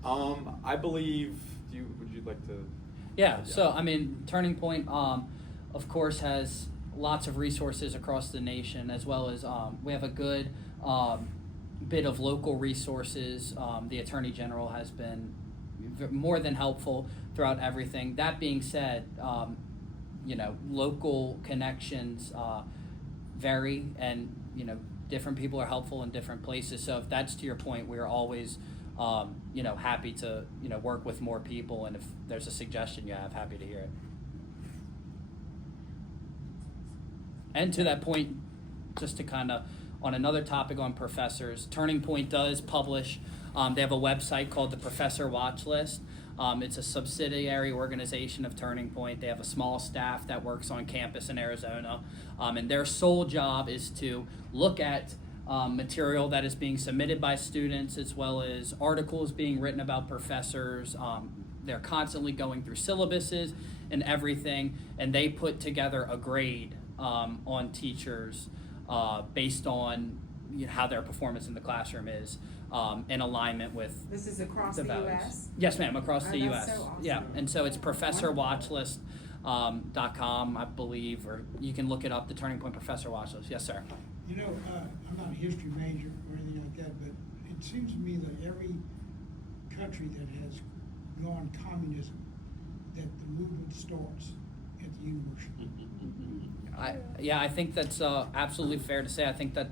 I believe. Would you like to? Yeah, so I mean, Turning Point, of course, has lots of resources across the nation, as well as we have a good bit of local resources. The Attorney General has been more than helpful throughout everything. That being said, local connections vary, and different people are helpful in different places. So if that's to your point, we're always happy to work with more people, and if there's a suggestion you have, happy to hear it. And to that point, just to kind of, on another topic on professors, Turning Point does publish, they have a website called the Professor Watch List. It's a subsidiary organization of Turning Point. They have a small staff that works on campus in Arizona, and their sole job is to look at material that is being submitted by students, as well as articles being written about professors. They're constantly going through syllabuses and everything, and they put together a grade on teachers based on how their performance in the classroom is in alignment with This is across the values. US? Yes, ma'am, across the That's US. so awesome. Yeah, and so it's professorwatchlist.com, I believe, or you can look it up, the Turning Point Professor Watch List. Yes, sir. I'm not a history major or anything like that, but it seems to me that every country that has gone communism, that the movement starts at the university. I think that's absolutely fair to say. I think that,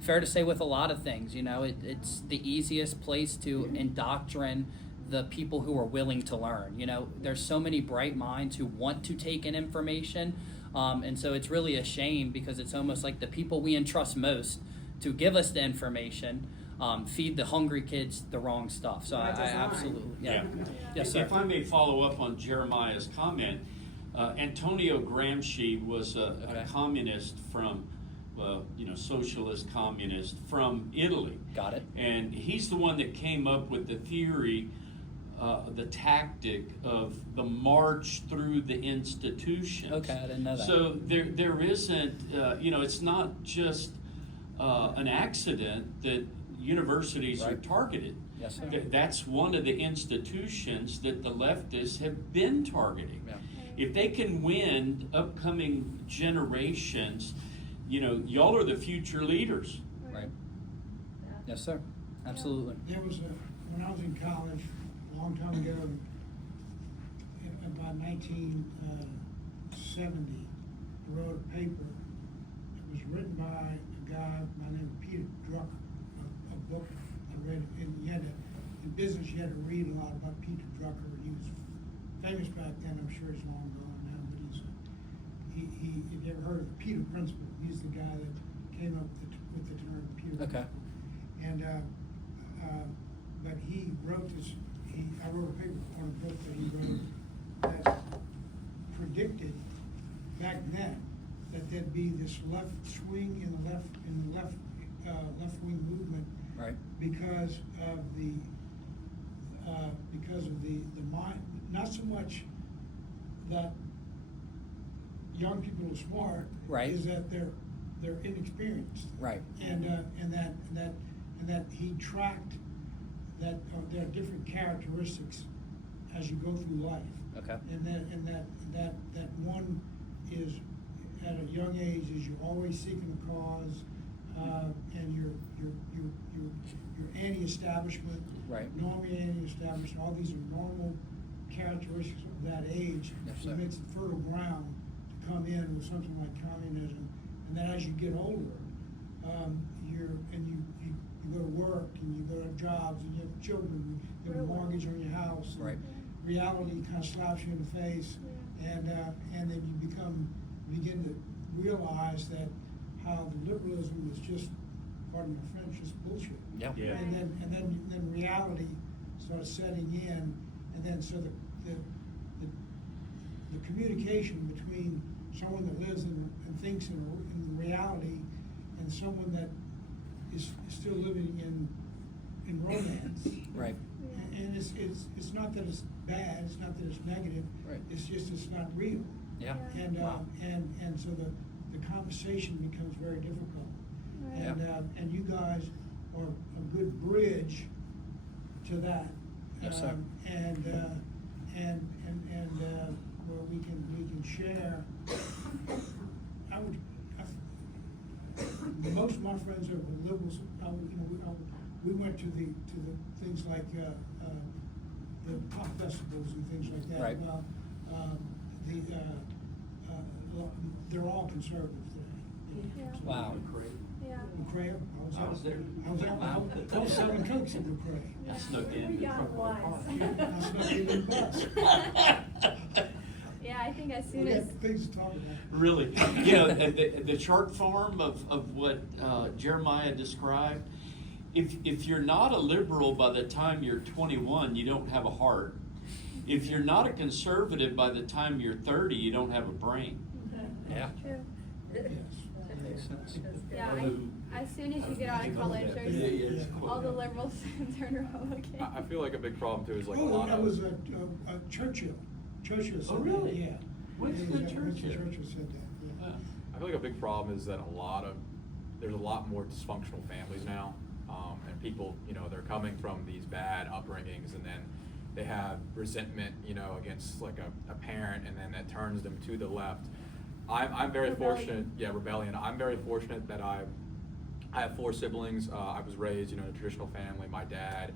fair to say with a lot of things, it's the easiest place to indoctrinate the people who are willing to learn. There's so many bright minds who want to take in information. And so it's really a shame, because it's almost like the people we entrust most to give us the information feed the hungry kids the wrong stuff. So I absolutely, yeah. Yes, sir. If I may follow up on Jeremiah's comment, Antonio Gramsci was a communist from, socialist communist from Italy. Got it. And he's the one that came up with the theory, the tactic of the march through the institutions. Okay, I didn't know that. So there isn't, it's not just an accident that universities are Right. targeted. Yes, sir. That's one of the institutions that the leftists have been targeting. Yeah. If they can win upcoming generations, y'all are the future leaders. Right. Yes, sir. Absolutely. There was when I was in college a long time ago, about 1970, I wrote a paper. It was written by a guy by the name of Peter Drucker, a book I read, and in business you had to read a lot about Peter Drucker. He was famous back then. I'm sure he's long gone now, but if you ever heard of the Peter Principle, he's the guy that came up with the term Peter Okay. Principle. And but he wrote this. I wrote a paper on a book that he wrote that predicted back then that that there'd be this left swing in the left wing movement. Right. Because of the mind, not so much that young people are smart. Right. Is that they're inexperienced. Right. And that he tracked that there are different characteristics as you go through life. Okay. And that one is at a young age is you're always seeking a cause, and you're anti-establishment. Right. Normally anti-establishment. All these are normal characteristics of that age. Yes, So sir. it makes it fertile ground to come in with something like communism. And then as you get older, you go to work and you go to jobs and you have children, you have a mortgage on your house. and Right. Reality kind of slaps you in the face, and then you begin to realize that how the liberalism is just, pardon my French, just bullshit. Yeah. Yeah. And then reality starts setting in, and then so the communication between someone that lives and thinks in reality and someone that is still living in romance. Right. And it's not that it's bad, it's not that it's negative. Right. It's just it's not real. Yeah. And Wow. and so the conversation becomes very difficult. Right. And you guys are a good bridge to that. Yes, sir. Where we can share. Most of my friends are liberals. We went to the things like the pop festivals and things like that. Right. Well, they're all conservative today. Yeah. Wow. Yeah. McCray, I was there. I was selling cokes at McCray. I snuck in. We got wise. I snuck in the bus. Yeah, I think as soon We as, got things to talk about. Really, you know, the short form of what Jeremiah described, if you're not a liberal by the time you're 21, you don't have a heart. If you're not a conservative by the time you're 30, you don't have a brain. Yeah. true. Yes. Makes sense. Yeah, as soon as you get out of college, there's all the liberals turn Republican. I feel like a big problem too is like a Oh, lot that of. was Churchill. Churchill said Oh, really? that, yeah. Winston Yeah, Churchill. Churchill said that, yeah. I feel like a big problem is that there's a lot more dysfunctional families now, and people, they're coming from these bad upbringings, and then they have resentment, against like a parent, and then that turns them to the left. I'm very Rebellion. fortunate, rebellion. I'm very fortunate that I have 4 siblings. I was raised, in a traditional family. My dad,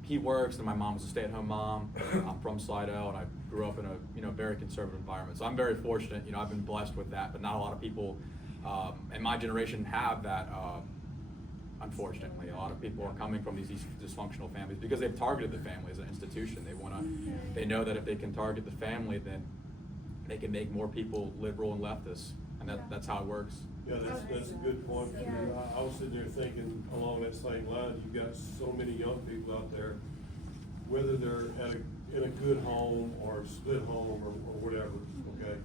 he works, and my mom was a stay-at-home mom. I'm from Slidell, and I grew up in a very conservative environment. So I'm very fortunate. I've been blessed with that, but not a lot of people in my generation have that. Unfortunately, a lot of people are coming from these dysfunctional families because they've targeted the family as an institution. They know that if they can target the family, then they can make more people liberal and leftist, and that's how it works. Yeah, that's a good point. Yeah. I was sitting there thinking along that same line, you've got so many young people out there, whether they're in a good home or a split home or whatever, okay?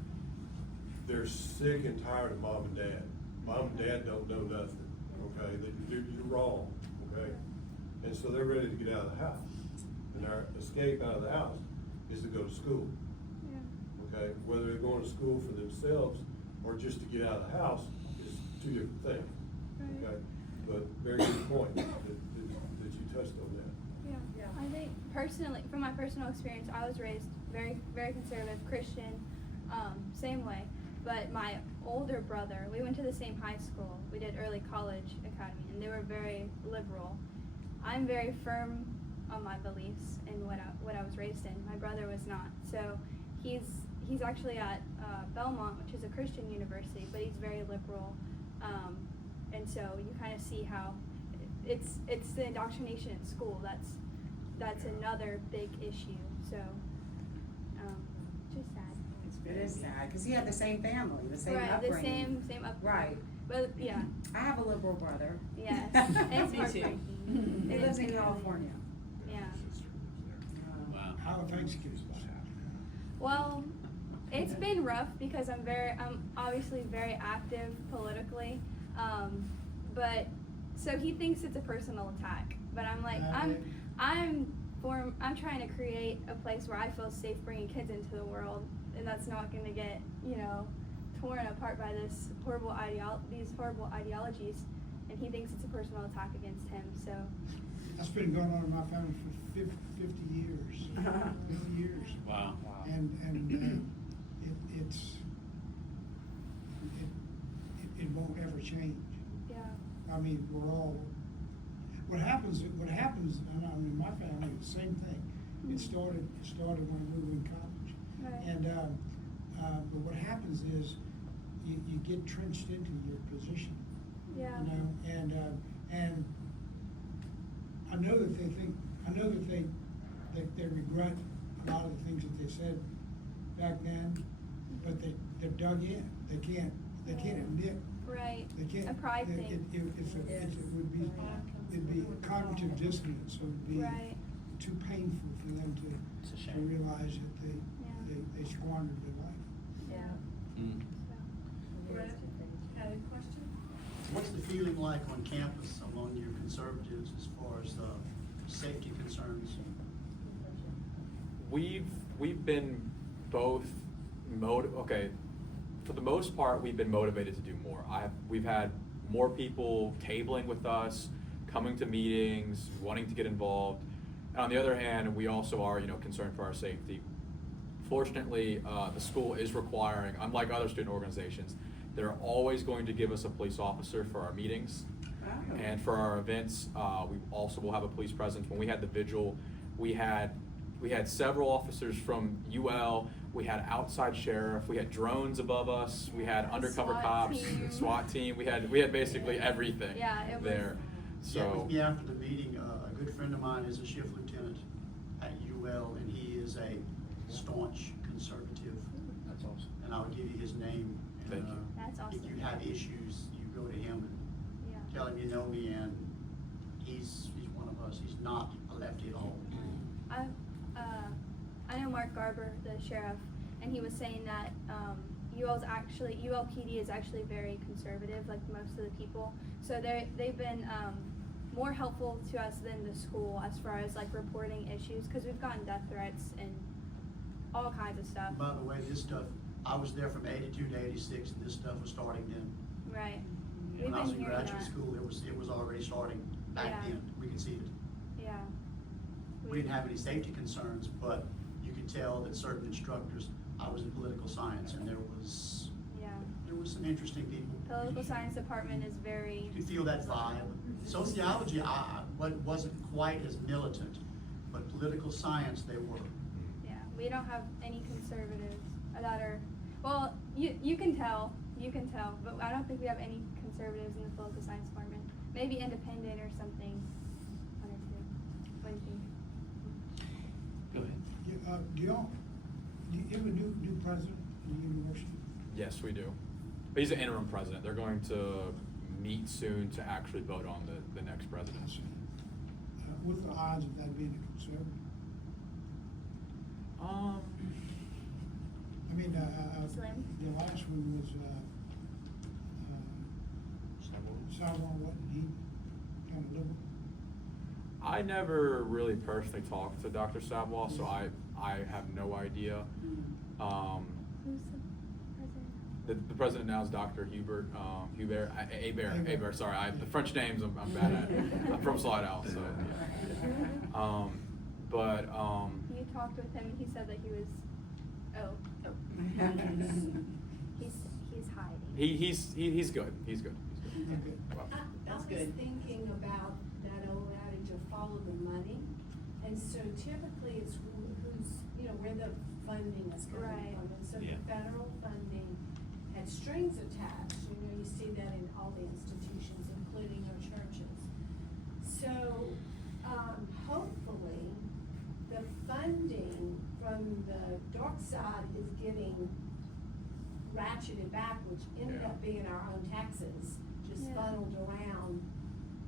They're sick and tired of mom and dad. Mom and dad don't know nothing, okay? You're wrong, okay? And so they're ready to get out of the house. And their escape out of the house is to go to school. Okay, whether they're going to school for themselves or just to get out of the house is 2 different things. Okay, but very good point that you touched on that. Yeah. I think personally, from my personal experience, I was raised very, very conservative Christian, same way. But my older brother, we went to the same high school. We did early college academy, and they were very liberal. I'm very firm on my beliefs and what I was raised in. My brother was not. So he's actually at Belmont, which is a Christian university, but he's very liberal. And so you kind of see how it's the indoctrination in school that's another big issue. So just sad. It is sad, because he had the same family, the same Right, upbringing. the same upbringing. Right. But yeah. I have a liberal brother. Yes. It's Me too. heartbreaking. He It lives is in really- California. Yeah. Wow. How are Thanksgiving? Well, It's been rough because I'm obviously very active politically, but so he thinks it's a personal attack. But I'm like, I'm trying to create a place where I feel safe bringing kids into the world, and that's not going to get torn apart by these horrible ideologies. And he thinks it's a personal attack against him. So That's been going on in my family for 50 years. 50 years. Wow. And it won't ever change. yeah. I mean, we're all, what happens, and I mean, my family, the same thing. It started when we were in college. Right. And, but what happens is you get trenched into your position. Yeah. You know, and I know that they regret a lot of the things that they said back then, but they're dug in. They can't admit. Right. They can't. A pride thing. It'd be cognitive dissonance. So it'd be Right. too painful for them It's a to shame. realize that they squandered their life. Yeah. Mm. Brett, had a question? What's the feeling like on campus among your conservatives as far as safety concerns? We've been both okay. For the most part, we've been motivated to do more. We've had more people tabling with us, coming to meetings, wanting to get involved. And on the other hand, we also are, concerned for our safety. Fortunately, the school is requiring, unlike other student organizations, they're always going to give us a police officer for our meetings. And for our events, we also will have a police presence. When we had the vigil, we had several officers from UL, we had outside sheriff, we had drones above us, we had undercover SWAT cops, team. SWAT team, we had basically everything Yeah, it there. was. Yeah, So with me after the meeting, a good friend of mine is a shift lieutenant at UL, and he is a staunch conservative. That's awesome. And I'll give you his name. Thank And, you. That's awesome. If you have issues, you go to him and Yeah. tell him you know me, and he's one of us. He's not a lefty at all. I know Mark Garber, the sheriff, and he was saying that ULPD is actually very conservative, like most of the people. So they've been more helpful to us than the school as far as like reporting issues, because we've gotten death threats and all kinds of stuff. By the way, this stuff, I was there from '82 to '86, and this stuff was starting then. Right. When I was in hearing graduate that. school, it was already starting back Yeah. then. We could see it. Yeah. We didn't have any safety concerns, but you could tell that certain instructors, I was in political science, and there was some interesting people. Political science department is very. You could feel that vibe. Sociology, wasn't quite as militant, but political science, they were. Yeah, we don't have any conservatives that are. Well, you can tell, but I don't think we have any conservatives in the political science department. Maybe independent or something. One or two. What do you think? Go ahead. Do you have a new president in the university? yes, we do. But he's an interim president. They're going to meet soon to actually vote on the next presidency. What's the odds of that being a conservative? I mean, Slim? the last one was, Salwan, wasn't he kind of liberal? I never really personally talked to Dr. Savoie, so I have no idea. Who's the president? The president now is Dr. Hubert, Hebert, sorry, the French names I'm bad at. I'm from Slidell, so, yeah. You talked with him and he said that he was, he's hiding. He's good, he's good. Okay. Well, I was thinking about that old adage of follow the money. And so typically it's where the funding is coming Right. from. And so Yeah. the federal funding had strings attached. You see that in all the institutions, including our churches. So, hopefully, the funding from the dark side is getting ratcheted back, which ended up being our own taxes, just funneled around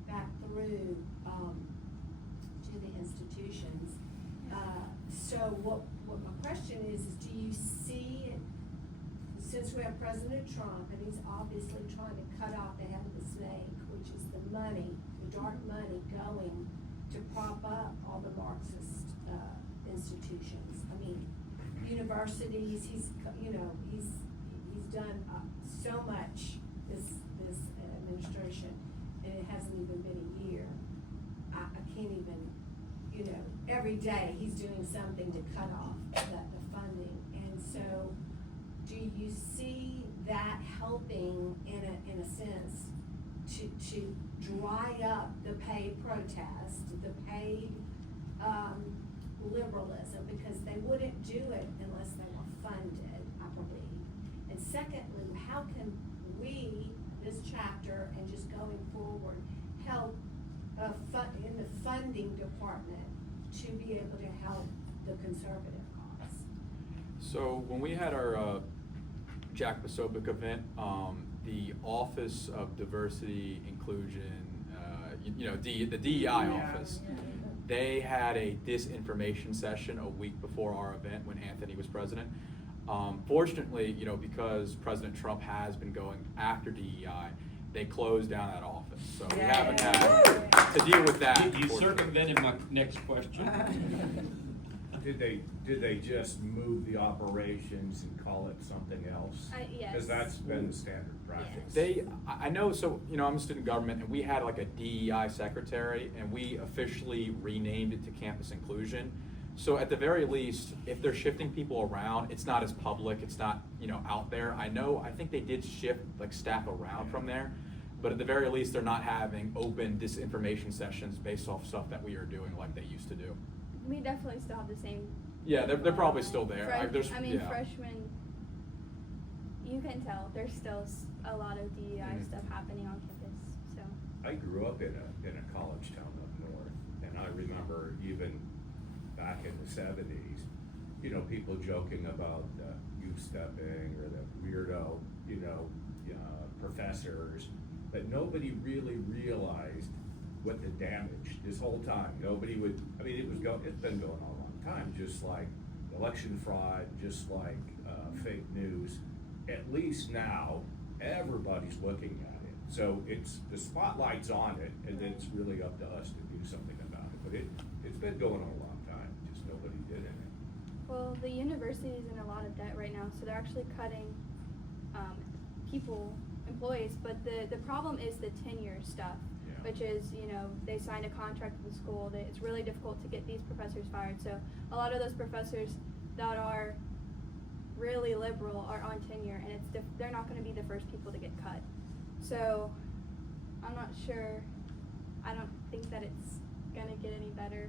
back through to the institutions. So what what my question is do you see, since we have President Trump, and he's obviously trying to cut off the head of the snake, which is the money, the dark money going to prop up all the Marxist, institutions. I mean, universities, he's done so much, this administration, and it hasn't even been a year. I can't even, every day he's doing something to cut off the funding. And so, do you see that helping in a sense to dry up the paid protest, the paid liberalism, because they wouldn't do it unless they were funded, I believe. And secondly, how can we, this chapter and just going forward, help in the funding department to be able to help the conservative cause? So when we had our Jack Posobiec event, the Office of Diversity, Inclusion, the DEI office, they had a disinformation session a week before our event when Anthony was president. Fortunately, because President Trump has been going after DEI, they closed down that office. So we haven't had to deal with that. You circumvented my next question. Did they just move the operations and call it something else? Yes. Because that's been the standard practice. I know, so, I'm a student government, and we had like a DEI secretary, and we officially renamed it to Campus Inclusion. So at the very least, if they're shifting people around, it's not as public, it's not, out there. I think they did shift like staff around from there, but at the very least, they're not having open disinformation sessions based off stuff that we are doing like they used to do. We definitely still have the same. Yeah, they're probably still there. Freshmen, you can tell there's still a lot of DEI stuff happening on campus. So I grew up in a college town up north, and I remember even back in the 70s, people joking about youth stepping or the weirdo, professors, but nobody really realized what the damage this whole time. Nobody would, it's been going on a long time, just like election fraud, just like fake news. At least now, everybody's looking at it. So the spotlight's on it, and then it's really up to us to do something about it. But it's been going on a long time, just nobody did anything. well, the university is in a lot of debt right now, so they're actually cutting employees. But the problem is the tenure stuff. Which is, they signed a contract with the school that it's really difficult to get these professors fired. So a lot of those professors that are really liberal are on tenure, and they're not going to be the first people to get cut. So I'm not sure. I don't think that it's going to get any better.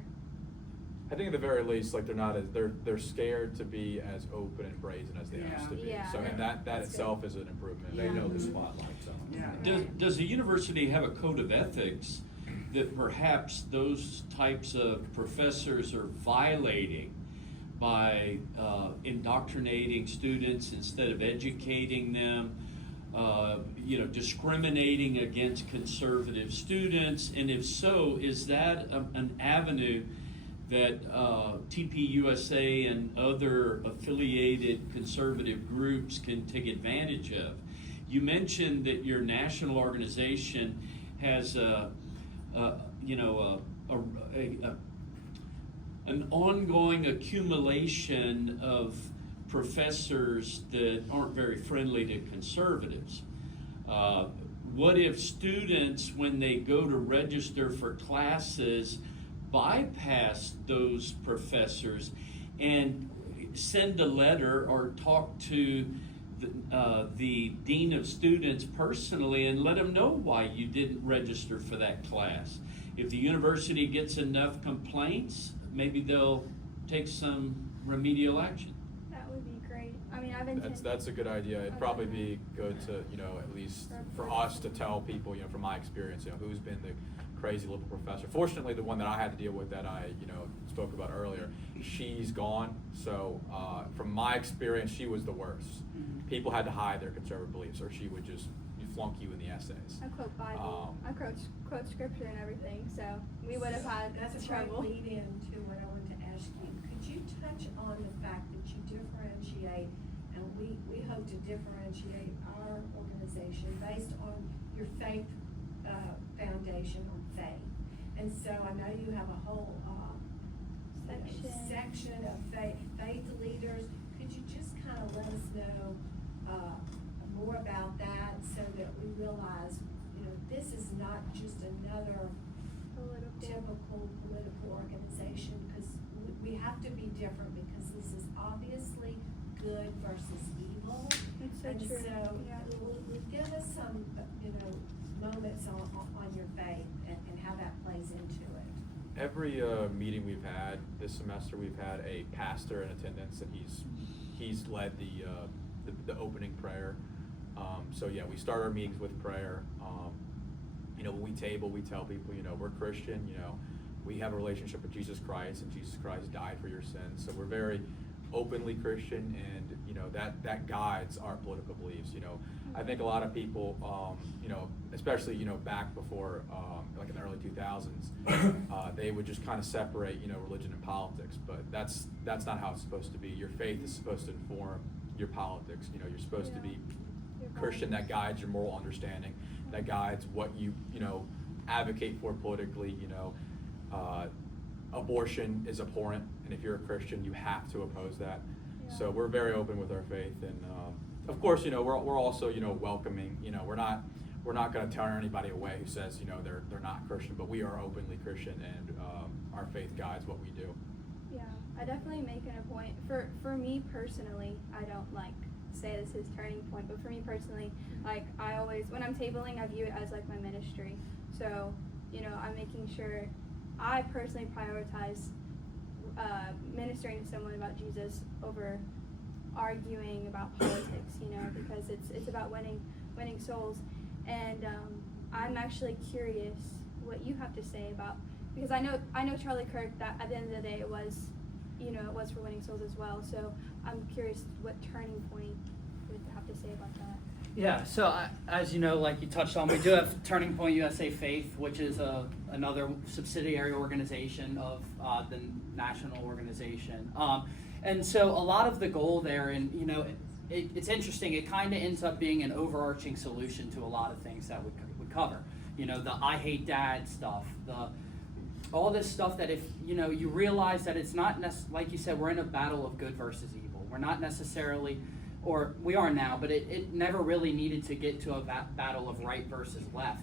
I think at the very least, like they're scared to be as open and brazen as they used to be. Yeah. So and that itself is an improvement. They know the spotlight's on. Does the university have a code of ethics that perhaps those types of professors are violating by indoctrinating students instead of educating them, discriminating against conservative students? And if so, is that an avenue that TPUSA and other affiliated conservative groups can take advantage of? You mentioned that your national organization has an ongoing accumulation of professors that aren't very friendly to conservatives. What if students, when they go to register for classes, bypass those professors and send a letter or talk to the dean of students personally and let them know why you didn't register for that class? If the university gets enough complaints, maybe they'll take some remedial action. That would be great. I've intended. That's a good idea. It'd probably be good to, at least for us to tell people, from my experience, who's been the crazy liberal professor. Fortunately, the one that I had to deal with that I, spoke about earlier, she's gone. So from my experience, she was the worst. People had to hide their conservative beliefs, or she would just flunk you in the essays. I quote Bible. I quote scripture and everything, so we would have had That's a trouble. great lead in to what I wanted to ask you. Could you touch on on the fact that you differentiate, and we hope to differentiate our organization based on your faith foundation on faith. And so I know you have a whole section of faith leaders. Could you just kind of let us know more about that so that we realize, this is not just another typical political organization, because we have to be different, because this is obviously good versus evil. It's so And true. so give us some, moments on your faith and how that plays into it. Every meeting we've had this semester, we've had a pastor in attendance, and he's led the opening prayer. So yeah, we start our meetings with prayer. When we table, we tell people, we're Christian. We have a relationship with Jesus Christ, and Jesus Christ died for your sins. So we're very openly Christian, and that guides our political beliefs. I think a lot of people, especially back before like in the early 2000s, they would just kind of separate religion and politics, but that's not how it's supposed to be. Your faith is supposed to inform your politics. You're supposed to be Christian. That guides your moral understanding, that guides what you advocate for politically. Abortion is abhorrent, and if you're a Christian, you have to oppose that. So we're very open with our faith, and of course, we're also welcoming. We're not going to turn anybody away who says they're not Christian, but we are openly Christian, and our faith guides what we do. Yeah, I definitely make it a point. For me personally, I don't say this is turning point, but for me personally, I always, when I'm tabling, I view it as my ministry. So I'm making sure I personally prioritize ministering to someone about Jesus over arguing about politics, because it's about winning souls. And I'm actually curious what you have to say about, because I know Charlie Kirk, that at the end of the day it was for winning souls as well. So I'm curious what turning point you would have to say about that. Yeah, so as you know, like you touched on, we do have Turning Point USA Faith, which is another subsidiary organization of the national organization. And so a lot of the goal there, and it's interesting, it kind of ends up being an overarching solution to a lot of things that we cover. The I hate dad stuff, all this stuff that if you realize that it's not like you said, we're in a battle of good versus evil. We're not necessarily, or we are now, but it never really needed to get to a battle of right versus left.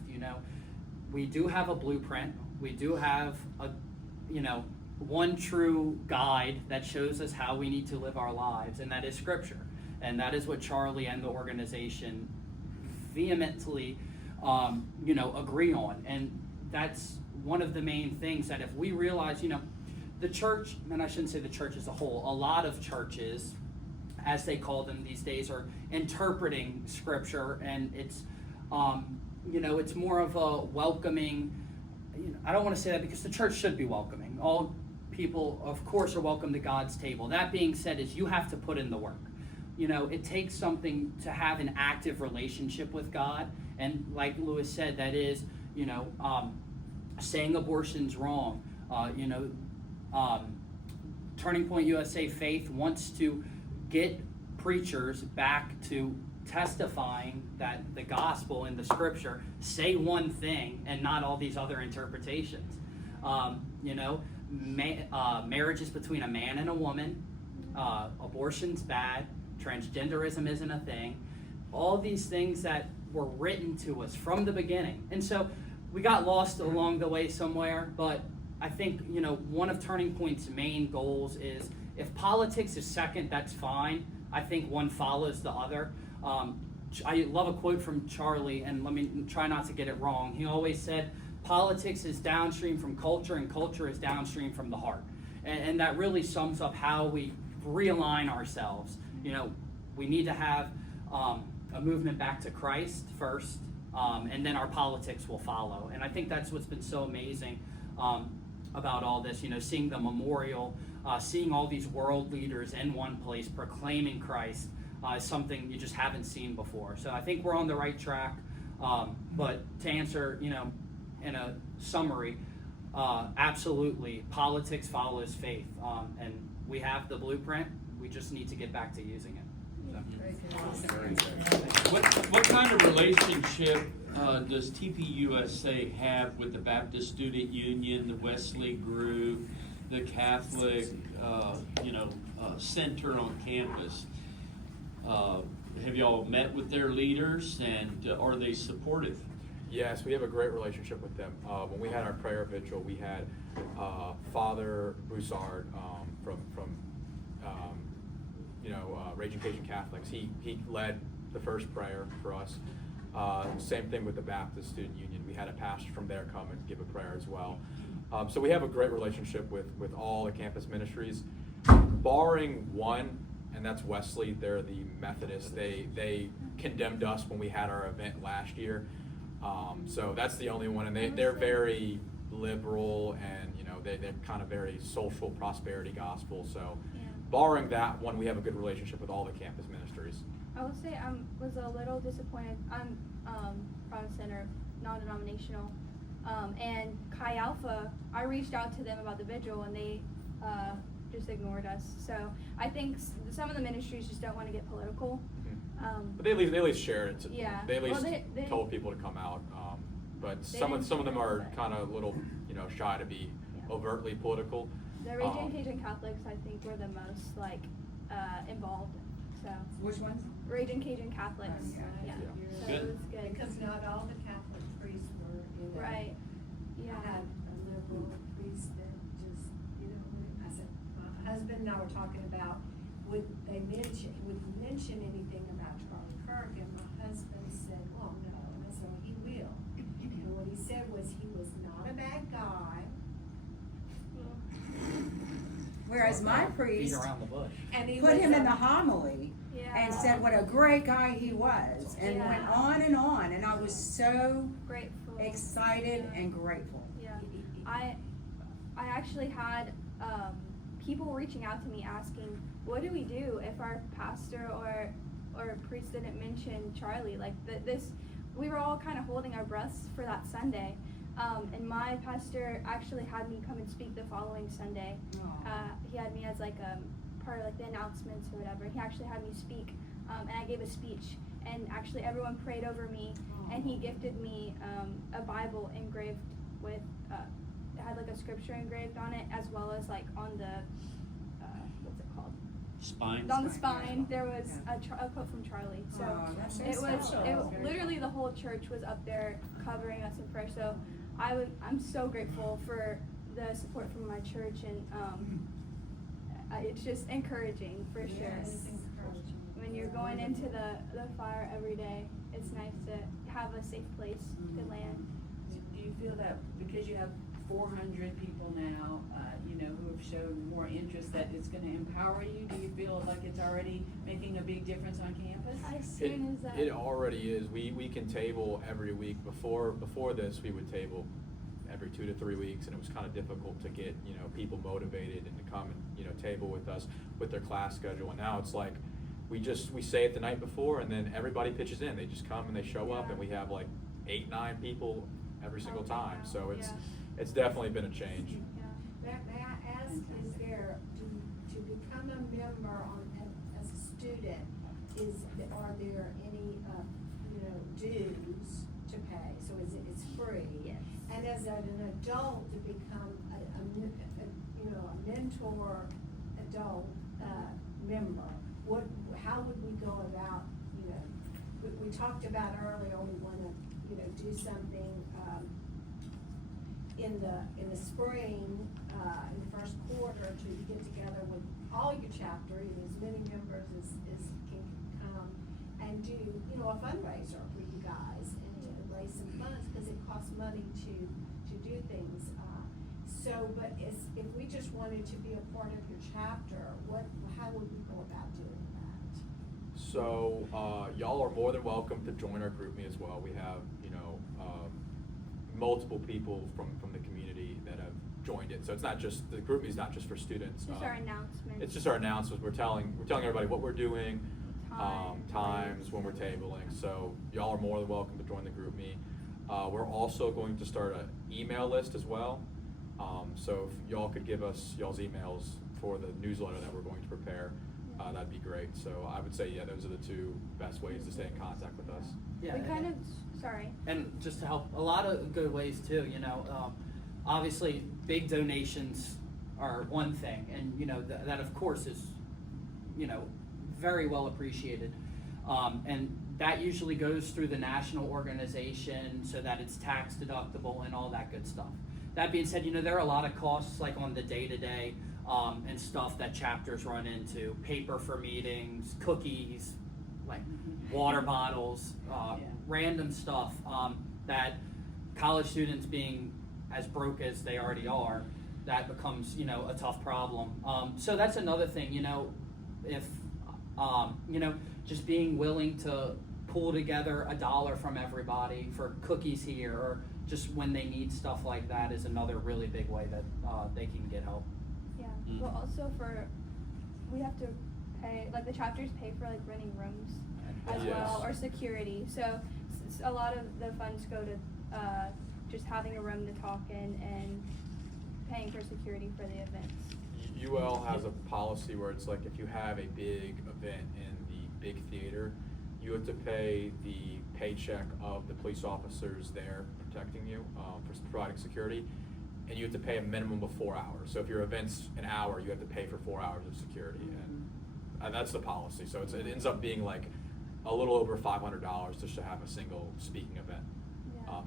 We do have a blueprint. We do have a one true guide that shows us how we need to live our lives, and that is Scripture. And that is what Charlie and the organization vehemently agree on. And that's one of the main things, that if we realize, the church, and I shouldn't say the church as a whole, a lot of churches, as they call them these days, are interpreting Scripture, and it's it's more of a welcoming. I don't want to say that, because the church should be welcoming. All people, of course, are welcome to God's table. That being said, is you have to put in the work. It takes something to have an active relationship with God, and like Lewis said, that is saying abortion's wrong. Turning Point USA Faith wants to get preachers back to testifying that the gospel and the Scripture say one thing and not all these other interpretations. Marriage is between a man and a woman. Abortion's bad. Transgenderism isn't a thing. All these things that were written to us from the beginning. And so we got lost along the way somewhere, but I think, one of Turning Point's main goals is, if politics is second, that's fine. I think one follows the other. I love a quote from Charlie, and let me try not to get it wrong. He always said, politics is downstream from culture, and culture is downstream from the heart. And that really sums up how we realign ourselves. We need to have a movement back to Christ first, and then our politics will follow. And I think that's what's been so amazing about all this, seeing the memorial, seeing all these world leaders in one place proclaiming Christ is something you just haven't seen before. So I think we're on the right track. But to answer, in a summary, absolutely, politics follows faith. And we have the blueprint. We just need to get back to using it. What kind of relationship does TPUSA have with the Baptist Student Union, the Wesley Group, the Catholic, center on campus? Have y'all met with their leaders, and are they supportive? Yes, we have a great relationship with them. When we had our prayer vigil, we had Father Broussard from Raging Cajun Catholics. He led the first prayer for us. Same thing with the Baptist Student Union. We had a pastor from there come and give a prayer as well. So we have a great relationship with all the campus ministries, barring one, and that's Wesley. They're the Methodists. They condemned us when we had our event last year. So that's the only one, and they're very liberal, and they're kind of very social prosperity gospel. So barring that one, we have a good relationship with all the campus ministries. I will say I was a little disappointed. I'm from a center, non-denominational, and Chi Alpha, I reached out to them about the vigil, and they just ignored us. So I think some of the ministries just don't want to get political. But they at least shared it. Yeah. They at least they told people to come out. But some of them are kind of a little shy to be overtly political. The Raging Cajun Catholics, I think, were the most involved. So Which ones? Raging Cajun Catholics. Yeah. So Good. it was good. Because not all the Catholic priests were in it. Right. Yeah. I had a liberal priest that just, I said, my husband and I were talking about, would he mention anything about Charlie Kirk? And my husband said, well, no. And I said, well, he will. And what he said was he was not a bad guy. Whereas my priest Beat around the bush. And he put was him in a- the homily and said what a great guy he was, and went on, and I was so Grateful. excited and grateful. Yeah. I actually had people reaching out to me asking, what do we do if our pastor or priest didn't mention Charlie? Like we were all kind of holding our breaths for that Sunday. And my pastor actually had me come and speak the following Sunday. He had me as like part of like the announcements or whatever. He actually had me speak, and I gave a speech. And actually everyone prayed over me, and he gifted me a Bible engraved with, it had like a scripture engraved on it, as well as like on the, what's it called? Spine? On the spine, there was a quote from Charlie. So that's so it was, special. literally the whole church was up there covering us in prayer. So I'm so grateful for the support from my church, and it's just encouraging for sure. Yes, it's encouraging. When you're going into the fire every day, it's nice to have a safe place to land. Do you feel that because you have 400 people now, who have shown more interest, that it's going to empower you? Do you feel like it's already making a big difference on campus? As soon as that. It already is. We can table every week. Before this, we would table every 2 to 3 weeks, and it was kind of difficult to get people motivated and to come and table with us with their class schedule. And now it's like we say it the night before, and then everybody pitches in. They just come and they show up, and we have like 8-9 people every single time. So it's definitely been a change. May I ask, is there, to become a member as a student, are there any, dues to pay? So it's free? Yes. And as an adult, to become a mentor adult member, how would we go about, we talked about earlier, we wanna, do something, in the spring, in the first quarter, to get together with all your chapter, as many members as can come, and do, a fundraiser for you guys, and to raise some funds, because it costs money to do things. But if we just wanted to be a part of your chapter, how would we go about doing that? So y'all are more than welcome to join our GroupMe as well. We have multiple people from the community that have joined it. So it's not just, the GroupMe is not just for students. Just our announcements. It's just our announcements. We're telling everybody what we're doing, times when we're tabling. So y'all are more than welcome to join the GroupMe. We're also going to start an email list as well. So if y'all could give us y'all's emails for the newsletter that we're going to prepare, that'd be great. So I would say, yeah, those are the two best ways to stay in contact with us. Yeah, We kind of, sorry. And just to help, a lot of good ways too, you know, obviously big donations are one thing, and you know, that of course is, you know, very well appreciated. And that usually goes through the national organization so that it's tax deductible and all that good stuff. That being said, you know, there are a lot of costs like on the day-to-day and stuff that chapters run into, paper for meetings, cookies, like water bottles, random stuff that college students being as broke as they already are, that becomes, you know, a tough problem. So that's another thing, you know, if, you know, just being willing to pull together $1 from everybody for cookies here, or just when they need stuff like that is another really big way that they can get help. Yeah, well also we have to pay, like the chapters pay for like renting rooms as well, or security. So a lot of the funds go to just having a room to talk in and paying for security for the events. UL has a policy where it's like if you have a big event in the big theater, you have to pay the paycheck of the police officers there protecting you for providing security, and you have to pay a minimum of 4 hours. So if your event's an hour, you have to pay for 4 hours of security, and that's the policy. So it ends up being like a little over $500 just to have a single speaking event.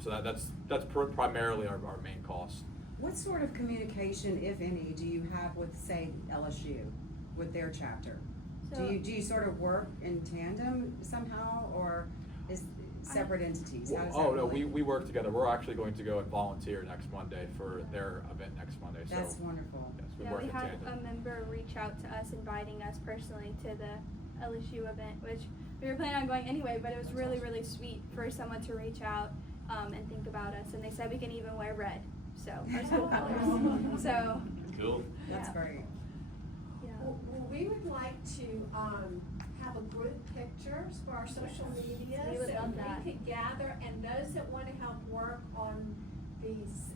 So that's primarily our main cost. What sort of communication, if any, do you have with, say, LSU, with their chapter? So, do you sort of work in tandem somehow, or is separate entities? How does that No, relate? we work together. We're actually going to go and volunteer next Monday for their event next Monday. That's so, wonderful. Yes, we yeah, work we in had tandem. a member reach out to us, inviting us personally to the LSU event, which we were planning on going anyway, but it was really, really sweet for someone to reach out and think about us. And they said we can even wear red, so our school colors. So Cool. That's great. yeah. Well, we would like to have a group pictures for our social media. We would love so that. we could gather, and those that want to help work on these,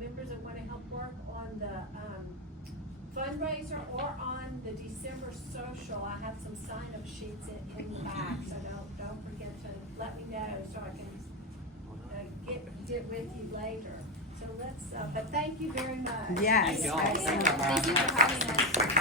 members that want to help work on the fundraiser or on the December social, I have some sign-up sheets in the back, so don't forget to let me know so I can get with you later. So let's, but thank you very much. Yes. Thank y'all. Thank you for having us.